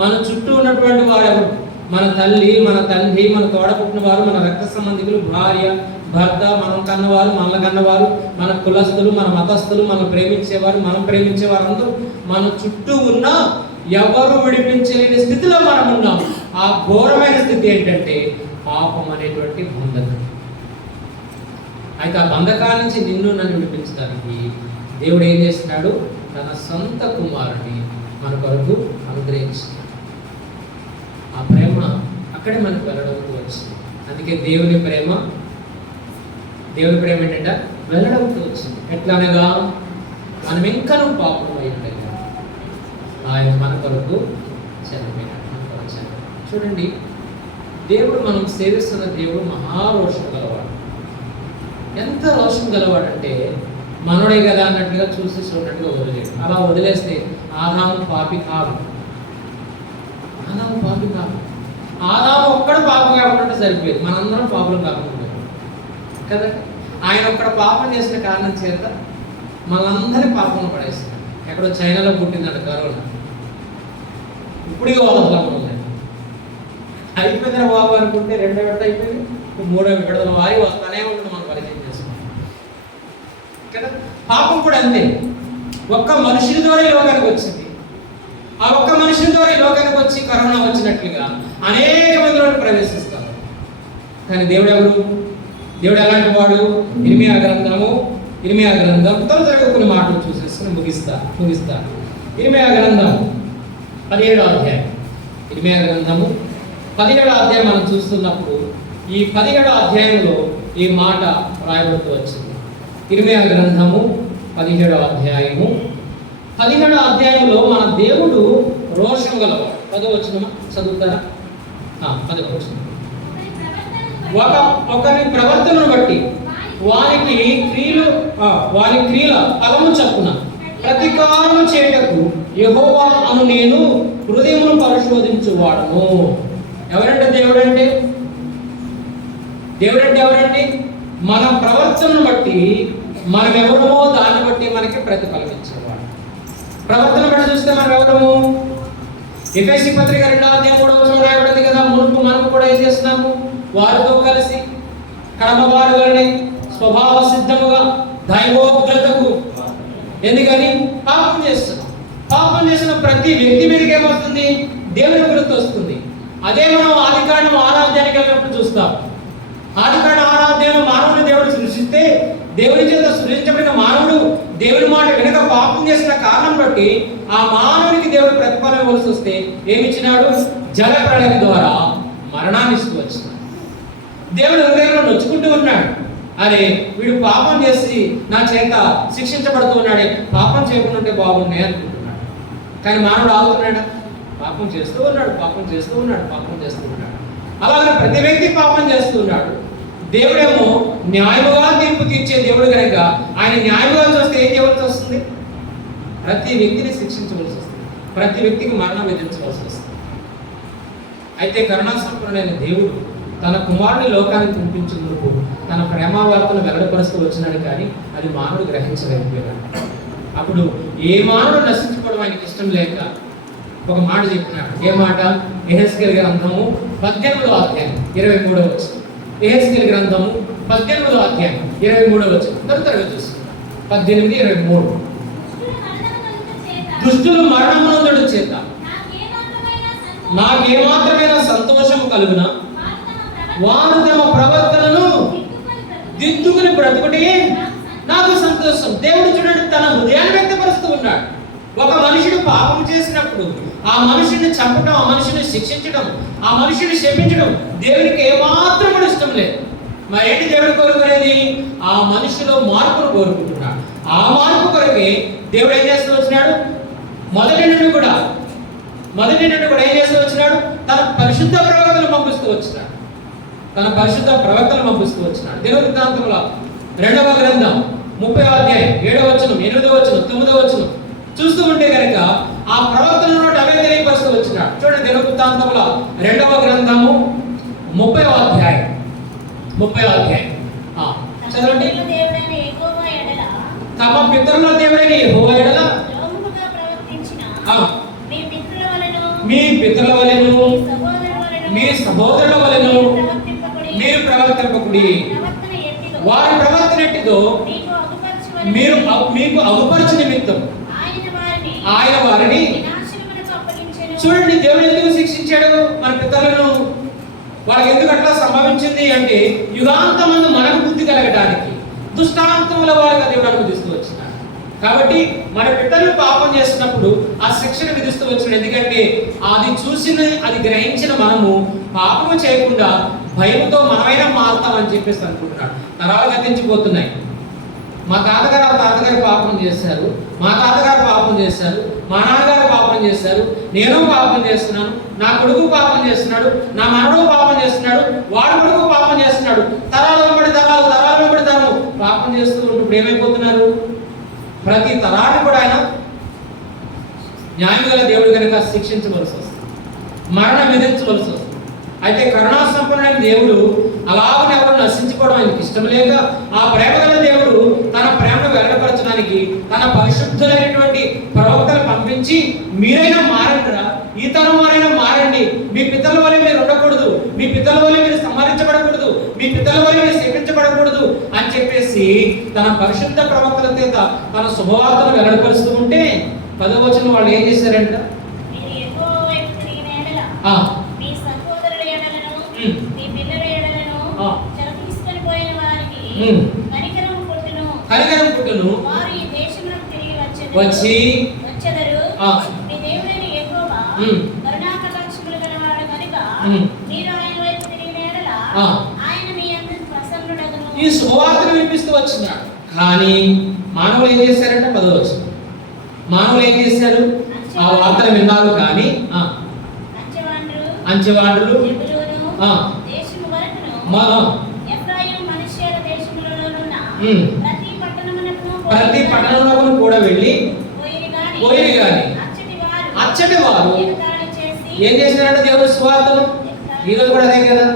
మన చుట్టూ ఉన్నటువంటి వారు ఎవరు? మన తల్లి, మన తండ్రి, మన తోడపుట్టిన వారు, మన రక్త సంబంధికులు, భార్య, భర్త, మనం కన్నవారు, మనల్ని కన్నవారు, మన కులస్తులు, మన మతస్థులు, మనం ప్రేమించేవారు, మనం ప్రేమించేవారు అందరూ మన చుట్టూ ఉన్న ఎవరు విడిపించలేని స్థితిలో మనం ఉన్నాం. ఆ ఘోరమైన స్థితి ఏంటంటే పాపం అనేటువంటి బంధకం. అయితే ఆ బంధకాల నుంచి నిన్ను నన్ను విడిపించడానికి దేవుడు ఏం చేస్తున్నాడు? తన సొంత కుమారుని మన కొరకు అనుగ్రహించాడు. ఆ ప్రేమ అక్కడే మనకు వెల్లడవుతూ వచ్చింది. అందుకే దేవుని ప్రేమ ఏంటంటే వెల్లడవుతూ వచ్చింది. ఎట్లా అనగా, మనం ఇంకా పాపం అయ్యిండగా ఆయన మన కొరకు చనిపోయినాడు. చూడండి, దేవుడు మనం సేవిస్తున్న దేవుడు మహారోషం గలవాడు. ఎంత రోషం గలవాడంటే మనోడే కదా అన్నట్టుగా చూసి చూడట్టుగా వదిలేడు. అలా వదిలేస్తే ఆదాము పాపి కాదు. ఆదాము పాపి కాదు. ఆదాము ఒక్కడ పాపం కాకుండా సరిపోయేది, మనందరం పాపం కాకుండా కదా. ఆయన ఒక్కడ పాపం చేసిన కారణం చేత మనందరి పాపం పడేస్తాడు. ఎక్కడో చైనాలో పుట్టిందంట కరోనా. ఇప్పుడుగా వదలడం అయిపోయిందిరా బాబు అనుకుంటే రెండో విడత అయిపోయింది, మూడో విడతల వారి వస్తానే ఉంటుంది. మనం పరిచయం చేసుకుంటాం కదా. పాపం కూడా అంతే. ఒక్క మనుషుల ద్వారా ఈ లోకానికి వచ్చింది. ఆ ఒక్క మనుషుల ద్వారా ఈ లోకానికి వచ్చి కరోనా వచ్చినట్లుగా అనేక మందిలో ప్రవేశిస్తారు. కానీ దేవుడు ఎవరు? దేవుడు ఎలాంటి వాడు? ఇర్మియా గ్రంథం త్వరగా కొన్ని మాటలు చూసేసుకుని ముగిస్తా. ఇర్మియా గ్రంథం 17వ అధ్యాయం. ఇర్మియా గ్రంథము 17వ అధ్యాయం మనం చూస్తున్నప్పుడు ఈ 17వ అధ్యాయంలో ఈ మాట రాయబడుతూ వచ్చింది. ఇర్మియా గ్రంథము 17వ అధ్యాయము 17వ అధ్యాయంలో మన దేవుడు రోషం గలవాడు. 10వ వచనం చదువుతారా? 10వ వచనం. ఒకరి ప్రవర్తనను బట్టి వారి క్రియల ఫలము చప్పున ప్రతికారము చేయటకు యెహోవా అను నేను హృదయమును పరిశోధించువాడను. ఎవరంటే దేవుడంటే ఎవరండి? మన ప్రవర్తనను బట్టి మనం ఎవరమో దాన్ని బట్టి మనకి ప్రతిఫలం ఇచ్చేవాడు. ప్రవర్తన బట్టి చూస్తే మనం ఎవరము? ఎఫెసీ పత్రిక 2వ అధ్యాయం 3వ వచనం రాయబడింది కదా. మునుపు మనం కూడా ఏం చేస్తున్నాము? వారితో కలిసి కడమవారి వలనే స్వభావ సిద్ధముగా దైవోగ్రతకు, ఎందుకని పాపం చేస్తున్నాం. పాపం చేసిన ప్రతి వ్యక్తి మీదకి ఏమవుతుంది? దేవుని గుర్తు వస్తుంది. అదే మనం ఆదికాండం 6వ అధ్యాయానికి వెళ్ళినప్పుడు చూస్తాం. ఆదికాండం 6వ అధ్యాయంలో మానవుని దేవుడు సృష్టిస్తే దేవుని చేత సృష్టించబడిన మానవుడు దేవుని మాట వెనక పాపం చేసిన కారణం బట్టి ఆ మానవునికి దేవుడు ప్రతిఫలం ఇవ్వాల్సి వస్తే ఏమిచ్చినాడు? జల ప్రళయం ద్వారా మరణాన్ని ఇస్తూ వచ్చినాడు. దేవుడు హృదయంలో నొచ్చుకుంటూ ఉన్నాడు. అరే వీడు పాపం చేసి నా చేత శిక్షించబడుతూ ఉన్నాడే, పాపం చేయకుండా ఉంటే బాగుండే అనుకుంటున్నాడు. కానీ మానవుడు ఆగుతున్నాడా? పాపం చేస్తూ ఉన్నాడు, పాపం చేస్తూ ఉన్నాడు, పాపం చేస్తూ ఉన్నాడు. అలాగే ప్రతి వ్యక్తి పాపం చేస్తూ ఉన్నాడు. దేవుడేమో న్యాయముగా తీర్పు తీర్చే దేవుడు కనుక ఆయన న్యాయముగా చూస్తే ఏం చేయవలసి వస్తుంది? ప్రతి వ్యక్తిని శిక్షించవలసి వస్తుంది, ప్రతి వ్యక్తికి మరణం విధించవలసి వస్తుంది. అయితే కరుణా సంపన్నుడైన దేవుడు తన కుమారుని లోకానికి పంపించేందుకు తన ప్రేమ వార్తను వెల్లడిపరుస్తూ వచ్చినాడు, కానీ అది మానవుడు గ్రహించలేకపోయాడు. అప్పుడు ఏ మానవుడు నశించుకోవడం ఆయనకి ఇష్టం లేక ఒక మాట చెప్పినాడు. ఏ మాట? యెహెజ్కేలు గ్రంథము 18వ అధ్యాయం 23వ వచనం. యెహెజ్కేలు గ్రంథము 18వ అధ్యాయం 23వ వచనం. తరచుగా చూస్తున్నాం 18:23. దుష్టులు మరణమునందుట చేత నాకేమాత్రమైన సంతోషము కలుగునా, వారు తమ ప్రవర్తనను దిద్దుకుని బ్రతుకుటే నాకు సంతోషం. దేవుడు చూడండి తన హృదయాన్ని వ్యక్తపరుస్తూ ఉన్నాడు. ఒక మనుషుడు పాపం చేసినప్పుడు ఆ మనుషుని చంపడం, ఆ మనుషుని శిక్షించడం, ఆ మనుషుని శపించడం దేవునికి ఏమాత్రం కూడా ఇష్టం లేదు. మరి ఏంటి దేవుడు కోరుకునేది? ఆ మనిషిలో మార్పును కోరుకుంటున్నాడు. ఆ మార్పు కొరకే దేవుడు ఏం చేస్తూ వచ్చినాడు? మొదటి నుండి కూడా ఏం చేస్తూ వచ్చినాడు? తన పరిశుద్ధ ప్రవక్తలు పంపిస్తూ వచ్చినాడు. దినవృత్తాంతముల 2వ గ్రంథం 30వ అధ్యాయం 7వ వచనం, 8వ వచనం, 9వ వచనం చూస్తూ ఉంటే కనుక ఆ ప్రవక్తలను అవే తెలియపరుస్తూ వచ్చినాడు. చూడండి దినవృత్తాంతముల 2వ గ్రంథము 30వ అధ్యాయం చదవండి. తమ పితరుల దేవుడైన యెహోవా ఎడల మీ పితరుల వలెను మీ సహోదరుల వలెను మీరు ప్రవర్తింపకుడి. వారి ప్రవర్తన ఎట్టిదో మీకు అగుపరచు నిమిత్తం ఆయన వారిని చూడండి. దేవుడు ఎందుకు శిక్షించాడు మన పితరులను? వాళ్ళకి ఎందుకు అట్లా సంభవించింది అంటే యుగాంతమందు మనకు బుద్ధి కలగడానికి, దుష్టాంతముల వారిగా దేవుడు అనుమతిస్తూ వచ్చినాడు. కాబట్టి మన పితరులు పాపం చేసినప్పుడు ఆ శిక్షను విధిస్తూ వచ్చినాడు. ఎందుకంటే అది చూసిన, అది గ్రహించిన మనము పాపము చేయకుండా భయంతో మనమైనా మారుతామని చెప్పేసి అనుకుంటున్నాడు. తరాలు గతించిపోతున్నాయి. మా తాతగారు పాపం చేశారు, మా తాతగారు పాపం చేశారు, మా నాన్నగారు పాపం చేశారు, నేను పాపం చేస్తున్నాను, నా కొడుకు పాపం చేస్తున్నాడు, నా మనవడు పాపం చేస్తున్నాడు, వాడు కొడుకు పాపం చేస్తున్నాడు. తరాలు వెంబడి తరాలు పాపం చేస్తూ ఇప్పుడు ఏమైపోతున్నారు? ప్రతి తరాన్ని కూడా ఆయన న్యాయం గల దేవుడు కనుక శిక్షించవలసి వస్తుంది, మరణం విధించవలసి వస్తుంది. అయితే కరుణా సంపన్నుడైన దేవుడు అలాగనే ఎవరు నశించుకోవడం ఆయనకి ఇష్టం లేక ఆ ప్రేమ గల దేవుడు తన ప్రేమను వెల్లడిపరచడానికి తన పరిశుద్ధులైనటువంటి ప్రవక్తలు పంపించి మీరైనా మారండిరా, ఈ తరం వారైనా మారండి, మీ పితరుల వల్ల మీరు ఉండకూడదు, మీ పితరుల వల్ల మీరు సంహరించబడకూడదు, మీ పితరుల వల్ల మీరు శపించబడకూడదు అని చెప్పేసి తన పరిశుద్ధ ప్రవక్తల చేత తన శుభవార్తను వెల్లడిపరుస్తూ ఉంటే 10వ వచనం వాళ్ళు ఏం చేశారంట? కనికరం పుట్టును వచ్చి ఈ శుభవార్తను వినిపిస్తూ వచ్చినాడు. కానీ మానవులు ఏం చేశారంటే 10వ వచనం, మానవులు ఏం చేశారు? ఆ వార్తను విన్నారు కానీ అంచెవాండ్రులు ప్రతి పట్టణంలో కూడా వెళ్ళి పోయి కానీ అచ్చటి వారు ఏం చేసినారంటే దేవుడు స్వార్థను. ఈరోజు కూడా అదే కదా,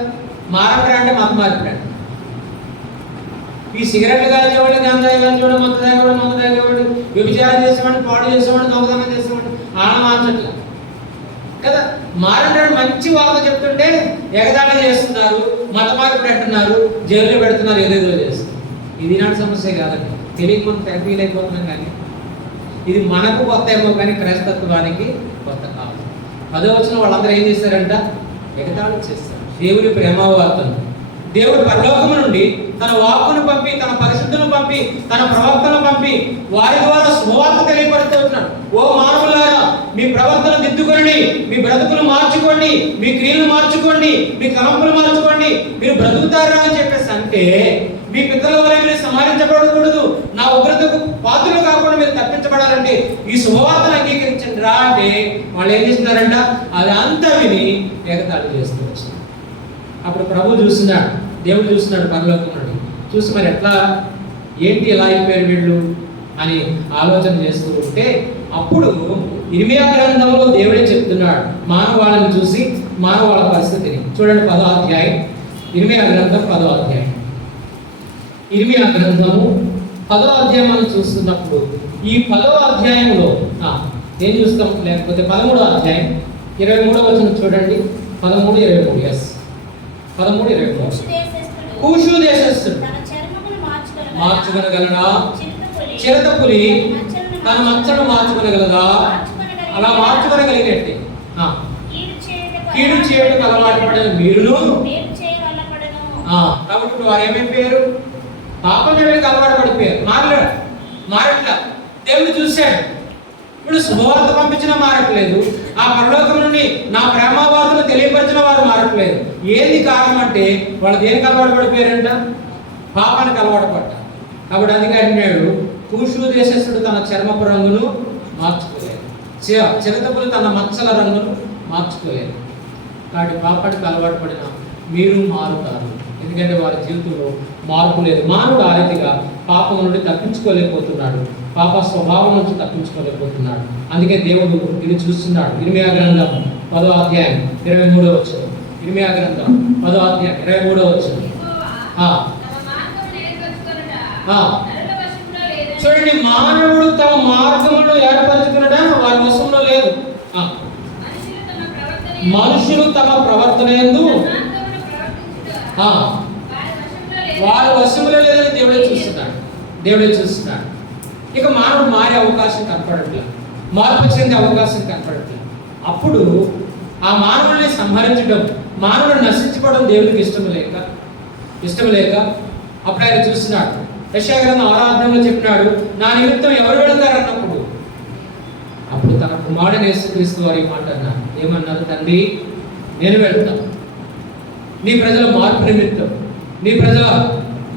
మారపడా అంటే మత మారిపోయాడు. ఈ సిగరెట్లు కాల్చేవాడు, గంజాయి కాల్చేవాడు, మందు తాగేవాడు, వ్యభిచారం చేసేవాడు, పాడు చేసేవాడు, దొంగతనం చేసేవాడు ఆడ మార్చట్ల కదా. మారంటాడు మంచి వార్త చెప్తుంటే ఎగదాడి చేస్తున్నారు, మత మార్పిడి అంటున్నారు, జైల్లో పెడుతున్నారు, ఏదేదో చేస్తున్నారు. ఇది నాటి సమస్య కాదండి, తెలియక మనం ఫీల్ అయిపోతున్నాం. కానీ ఇది మనకు కొత్త ఏమో కానీ క్రైస్తత్వానికి కొత్త కాదు. 10వ వచనం వాళ్ళందరూ ఏం చేశారంట? ఎగతాళి చేస్తారు దేవుని ప్రేమవార్తను. దేవుడు పరలోకము నుండి తన వాక్కును పంపి, తన పరిశుద్ధులను పంపి, తన ప్రవక్తను పంపి వారి ద్వారా శుభవార్త తెలియపరుస్తూ ఓ మానవులారా, మీ ప్రవర్తన దిద్దుకోండి, మీ బ్రతుకులు మార్చుకోండి, మీ క్రియలు మార్చుకోండి, మీ తలంపులు మార్చుకోండి, మీరు బ్రతుకుతారా అని చెప్పేసి అంటే, మీ పితరుల వల్ల మీరు సంహరించబడకూడదు, నా ఉగ్రతకు పాత్రలు కాకుండా మీరు తప్పించబడాలంటే ఈ శుభవార్తను అంగీకరించండి రా అంటే వాళ్ళు ఏం చేస్తున్నారంట, అది అంతా విని ఎగతాళి చేస్తూ వచ్చింది. అప్పుడు ప్రభు చూస్తున్నాడు, దేవుడు చూస్తున్నాడు పరలోకం నుండి. చూసి మరి ఎట్లా, ఏంటి ఇలా అయిపోయారు వీళ్ళు అని ఆలోచన చేస్తూ ఉంటే, అప్పుడు ఇర్మియా గ్రంథంలో దేవుడే చెప్తున్నాడు మానవాళిని చూసి, మానవాళ పరిస్థితిని చూడండి. 10వ అధ్యాయం, ఇర్మియా గ్రంథం 10వ అధ్యాయం. ఇర్మియా గ్రంథము 10వ అధ్యాయం మనం చూస్తున్నప్పుడు, ఈ 10వ అధ్యాయంలో ఏం చూస్తాం, లేకపోతే 13వ అధ్యాయం 23వ వచనం చూడండి. 13:23. ఎస్, 13:23. కూషు దేశస్థుడు మార్చుకొనగలడా? చిరతపులి తన మచ్చను మార్చుకొనగలదా? అలా మార్చుకొనగలిగినట్టే కీడు చేయటకు అలవాటు పడిన మీరును. కాబట్టి వారు ఏమైపోయారు? పాపం చేయడానికి అలవాటు పడిపోయారు. మారట్లా. దేవుడు చూశాడు, ఇప్పుడు శుభవార్త పంపించినా మారట్లేదు, ఆ పరలోకం నుండి నా ప్రేమవార్తను తెలియపరిచిన వారు మారట్లేదు. ఏంది కారణం అంటే వాళ్ళు దేనికి అలవాటు పడిపోయారంట? పాపానికి అలవాటు పడ్డారు. కాబట్టి అందుకే అంటున్నాడు, కూషు దేశస్థుడు తన చర్మపు రంగును మార్చుకోలేదు, చిరతపులు తన మచ్చల రంగును మార్చుకోలేదు. కాబట్టి పాపానికి అలవాటు పడిన మీరు మారుతారు, ఎందుకంటే వారి జీవితంలో మార్పు లేదు. మానవుడు ఆ రీతిగా పాపం నుండి తప్పించుకోలేకపోతున్నాడు, పాప స్వభావం నుంచి తప్పించుకోలేకపోతున్నాడు. అందుకే దేవుడు ఇది చూస్తున్నాడు. ఇర్మియా గ్రంథం 10వ అధ్యాయం 23వ వచనం. ఇర్మియా గ్రంథం 10వ అధ్యాయం 23వ వచనం. చూడండి, మానవుడు తమ మార్గమును ఏర్పరచుకునడా వారి వశంలో లేదు. మనుషులు తమ ప్రవర్తన యందు వారి వశంలో లేదని దేవుడే చూస్తున్నాడు. ఇక మానవుడు మారే అవకాశం కనపడట్లేదు, మార్పు చెందే అవకాశం కనపడట్లేదు. అప్పుడు ఆ మానవుడిని సంహరించడం, మానవుడు నశించుకోవడం దేవుడికి ఇష్టం లేక అప్పుడు ఆయన చూస్తున్నాడు. యెషయా గ్రంథం 6వ అధ్యాయంలో చెప్పినాడు, నా నిమిత్తం ఎవరు వెళతారు అన్నప్పుడు, అప్పుడు తన కుమారుడైన యేసుక్రీస్తు వారి మాట అన్నారు. ఏమన్నారు? తండ్రి, నేను వెళ్తాను, నీ ప్రజల మార్పు నిమిత్తం, నీ ప్రజల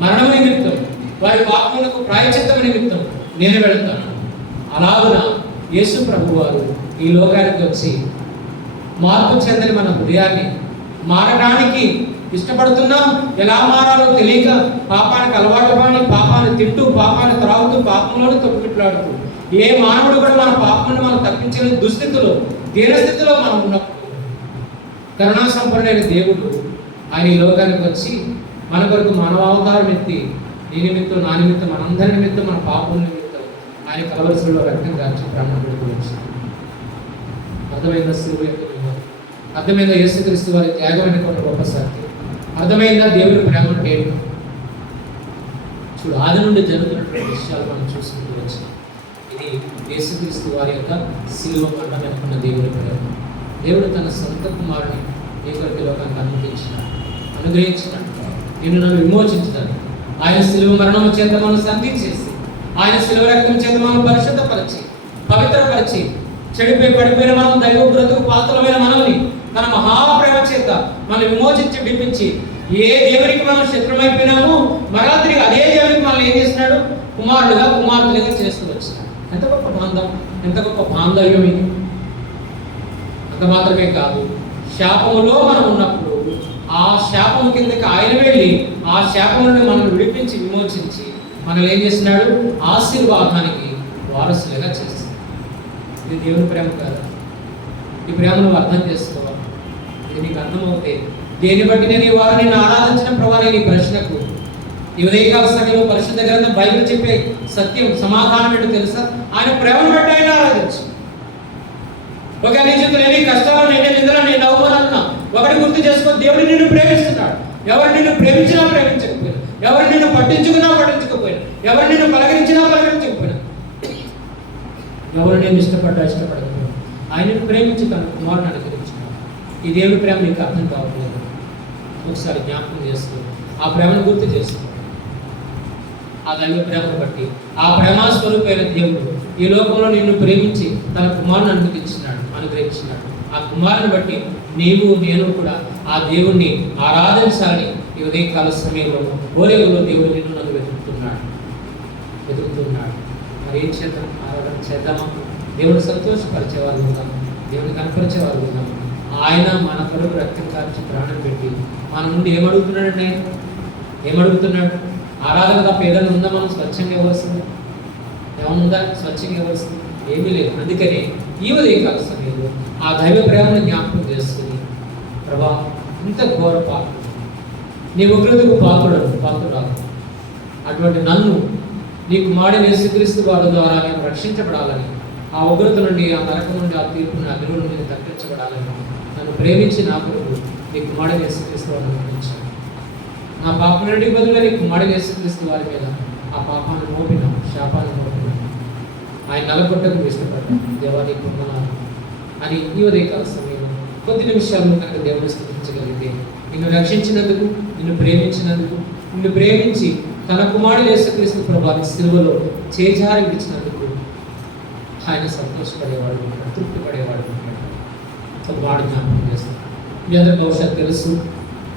మరణం నిమిత్తం, వారి పాపములకు ప్రాయశ్చిత్తం నిమిత్తం నేను వెళ్తాను. అలాగున యేసు ప్రభు వారు ఈ లోకానికి వచ్చి మార్పు చెందని మన హృదయాన్ని మారడానికి ఇష్టపడుతున్నాం. ఎలా మారాలో తెలియక పాపానికి అలవాటు పడి, పాపాన్ని తింటూ, పాపాన్ని త్రాగుతూ, పాపంలోనే తొక్కుట్లాడుతూ, ఏ మానవుడు కూడా మన పాపాన్ని మనం తప్పించలేని దుస్థితిలో, దీనస్థితిలో మనం ఉన్నప్పుడు కరుణా సంపన్నుడైన దేవుడు ఆయన ఈ లోకానికి వచ్చి మన కొరకు మానవావతారం ఎత్తి, నీ నిమిత్తం, నా నిమిత్తం, మనందరి నిమిత్తం, మన పాపం నిమిత్తం ఆయన కలవలసిలో రక్తం కాల్చి ప్రాణం పెట్టుకోవచ్చు. అర్థమైందా శిలువ యొక్క విలువ? అర్థమైందా యేసుక్రీస్తు వారి త్యాగమైన కొన్ని గొప్ప సత్యం? అర్థమైందా దేవుని ప్రేమ అంటే? చూడు, ఆది నుండి జరుగుతున్నటువంటి విషయాలు మనం చూసుకుంటూ వచ్చాం. ఇది యేసుక్రీస్తు వారి యొక్క శిలువ మరణం వెనుకున్న దేవుని ప్రేమ. దేవుడు తన సొంత కుమారుని ఈ కొరకు లోకానికి అనుగ్రహించినాడు, నిన్ను నన్ను విమోచించడానికి. ఆయన శిలువ మరణము చేత మనం సంధించేసి, ఆయన శిలువ రక్తం చేత మనం పరిశుద్ధపరిచి, పవిత్రపరిచి, చెడిపోయి పడిపోయిన మనం, దైవ బ్రతుకు పాత్రమైన మనల్ని తన మహాప్రేమ చేత మనం విమోచించి విడిపించి, ఏ దేవునికి మనం శత్రుమైపోయినామో మరలా తిరిగి అదే దేవునికి మనం ఏం చేస్తున్నాడు? కుమారుడుగా, కుమార్తెలుగా చేస్తూ వచ్చినాడు. ఎంత గొప్ప బాంధం, ఎంత గొప్ప బాంధవ్యం ఇది! అంత మాత్రమే కాదు, శాపములో మనం ఉన్నప్పుడు ఆ శాపం కిందకి ఆయన వెళ్ళి ఆ శాపం నుండి మనం విడిపించి, విమోచించి మనల్ని ఏం చేస్తున్నాడు? ఆశీర్వాదానికి వారసులుగా చేస్తున్నాడు. ఇది దేవుని ప్రేమ కాదు. ఈ ప్రేమను అర్థం చేసుకోవాలి. ఇది నీకు అర్థమవుతే, దేన్ని బట్టి నేను ఈ వారు నేను ఆరాధించిన ప్రవారి నీ ప్రశ్నకు ఈ ఉదయకాల సమయంలో పరిశుద్ధ గ్రంథం బైబిల్ చెప్పే సత్యం, సమాధానం ఏంటో తెలుసా? ఆయన ప్రేమను బట్టి ఆయన ఆరాధించు. ఒక నీ జీవితంలో ఎన్ని కష్టాలు, ఎన్ని నిందలు, నేను అవమానాలున్నా ఒకటి గుర్తు చేసుకో, దేవుడు నిన్ను ప్రేమిస్తున్నాడు. ఎవరు నిన్ను ప్రేమించినా ప్రేమించకపోయినా, ఎవరు నిన్ను పట్టించుకున్నా పట్టించుకోకపోయినా, ఎవరు నిన్ను పలకరించినా పలకరించకపోయినా, ఎవరు నేను ఇష్టపడకపోయినా, ఆయనను ప్రేమించి తన కుమారుని అనుగ్రహించుకున్నాడు. ఈ దేవుడి ప్రేమ నీకు అర్థం కావట్లేదు. ఒకసారి జ్ఞాపకం చేసుకో, ఆ ప్రేమను గుర్తు చేసుకో. ఆ దైవ ప్రేమను బట్టి, ఆ ప్రేమ స్వరూపమైన దేవుడు ఈ లోకంలో నిన్ను ప్రేమించి తన కుమారుని అనుగ్రహించినాడు. ఆ కుమారుని బట్టి నీవు నేను కూడా ఆ దేవుణ్ణి ఆరాధించాలని ఈ ఉదయకాల సమయంలో ఓరేగులో దేవుడు నిన్ను నన్ను వెతుకుతున్నాడు. మరి ఏం చేద్దాం? ఆరాధన చేద్దామా? దేవుడు సంతోషపరిచేవారు ఉన్నాం, దేవుని కనపరిచేవారు ఉన్నాం. ఆయన మన కొరకు రక్తం కార్చి ప్రాణం పెట్టి మన నుండి ఏమడుగుతున్నాడండి? ఏమడుగుతున్నాడు? ఆరాధన తప్ప ఏదైనా ఉందా? మనం స్వచ్ఛంగా ఇవ్వాల్సింది ఏమన్నా? స్వచ్ఛంగా ఇవ్వాల్సింది ఏమీ లేదు. అందుకని ఈ ఉదయకాల సమయంలో ఆ దైవ ప్రేమను జ్ఞాపకం చేసుకుని, ప్రభా ఇంత ఘోర పాపం, నీ ఉగ్రతకు పాత్రురాలు అటువంటి నన్ను నీ కుమారుడైన యేసుక్రీస్తు వారి ద్వారా నేను రక్షించబడాలని, ఆ ఉగ్రత నుండి, ఆ నరకం నుండి, ఆ తీర్పు నుండి, అగ్ని నుండి నేను తప్పించబడాలని నన్ను ప్రేమించి నా కొరకు నీ కుమారుడైన యేసుక్రీస్తు వారిని పంపించాను. నా పాపం నుండి బదులుగా నీ కుమారుడైన యేసుక్రీస్తు వారి మీద ఆ పాపాన్ని మోపినాం, శాపాన్ని మోపినాం. ఆయన నలగొట్టకు ఇష్టపడ్డాను. దేవా నీ పొందనాలు అని ఈ ఉదయకాల సమయంలో కొద్ది నిమిషాలు కనుక దేవుని స్తుతించగలిగితే, నిన్ను రక్షించినందుకు, నిన్ను ప్రేమించినందుకు, నిన్ను ప్రేమించి తన కుమారుడు యేసుక్రీస్తు ప్రభువుని సిలువలో చేజారి విడిచినందుకు ఆయన సంతోషపడేవాడు, తృప్తి పడేవాడు. ఒక వాడు జ్ఞాపకం చేస్తాడు. మీ అందరూ బహుశా తెలుసు,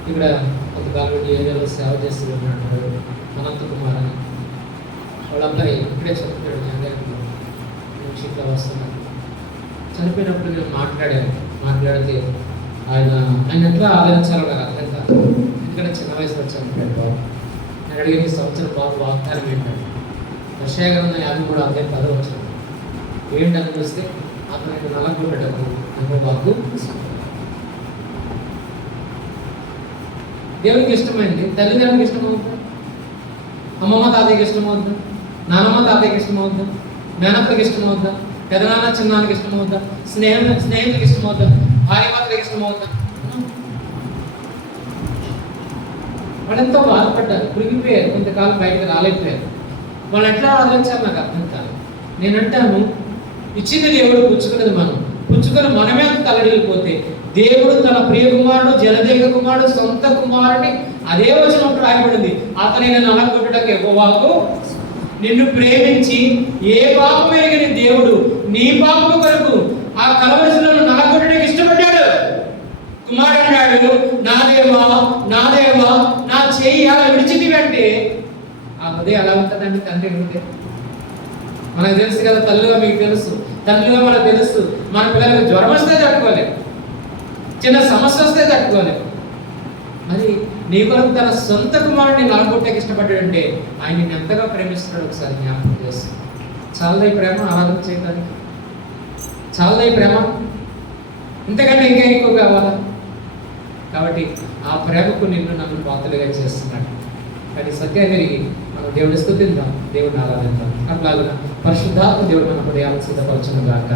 ఇక్కడ కొంతకాలం ఏరియాలో సేవ చేస్తూ ఉన్నాడు అనంత కుమార్ అని. వాళ్ళ అబ్బాయి ఇక్కడే చనిపోయాడు, జనగారిలో నుంచి ఇట్లా వస్తున్నాడు. చనిపోయినప్పుడు నేను మాట్లాడితే ఆయన ఎట్లా ఆదరించాలో నాకు అర్థం కాదు. ఎందుకంటే చిన్న వయసులో చనిపోయాడు బాబు. నేను అడిగిన సంవత్సరం బాబు వాగ్దానం ఏంటంటే దర్శకరణ 53 అధ్యాయం 10 వచ్చాడు. ఏంటని చూస్తే అతను నలగొట్టేటప్పుడు అమ్మో బాబు దేవునికి ఇష్టమైంది. తల్లిదండ్రులకు ఇష్టమవుతుంది, అమ్మమ్మ తాతయ్యకి ఇష్టమవుద్దా, నానమ్మ తాతయ్యకి ఇష్టమవుద్దా, మేనత్తకి ఇష్టమవుద్దా, పెదనాన్న చిన్నాన్నకి ఇష్టమవుద్దా, స్నేహితులకి ఇష్టమవుద్దా, భార్య భర్తలకు ఇష్టమవుద్దా? వాళ్ళు ఎంతో బాధపడ్డారు, కురిగిపోయారు, కొంతకాలం బయటకు రాలేకపోయారు. వాళ్ళు ఎట్లా ఆలోచించారు నాకు అర్థం కాదు. నేనంటాను, ఇచ్చింది దేవుడు, పుచ్చుకున్నది మనం. పుచ్చుకొని మనమే తలడిల్లిపోతే దేవుడు తన ప్రియ కుమారుడు, జనదేక కుమారుడు, సొంత కుమారుడిని అదే వచనం రాయబడింది, అతని నలగొట్టడానికి యెహోవాకు నిన్ను ప్రేమించి ఏ పాపం ఎరిగిన దేవుడు నీ పాపం కొరకు ఆ కలవరసులను నలగొట్టడానికి ఇష్టపడ్డాడు. కుమారుడు అన్నాడు, నా దేవా నా చెయ్యి అలా విడిచితివి అంటే ఆ హృదయం ఎలా ఉంటుందండి? తండ్రి హృదయం మనకు తెలుసు కదా, తల్లిగా మీకు తెలుసు, తండ్రిగా మనకు తెలుసు. మన పిల్లలకు జ్వరం వస్తే తట్టుకోలేదు, చిన్న సమస్య వస్తే తట్టుకోలేదు. మరి నీ కొరకు తన సొంత కుమారుడిని నలగొట్టేకి ఇష్టపడ్డాడంటే ఆయన నిన్ను ఎంతగా ప్రేమిస్తున్నాడు ఒకసారి జ్ఞాపకం చేస్తాడు. చాలదా ఈ ప్రేమ ఆరాధన చేయడానికి? చాలదా ఈ ప్రేమ? ఇంతకంటే ఇంకా ఎక్కువ కావాలా? కాబట్టి ఆ ప్రేమకు నిన్ను నన్ను పాత్రలుగా చేస్తున్నాడు. కానీ సత్యాన్ని మనం దేవుని స్తుతిద్దాం, దేవుడిని ఆరాధిద్దాం. అట్లాగా పరిశుద్ధాత్మ దేవుడు మన హృదయాలను సిద్ధపరచును గాక.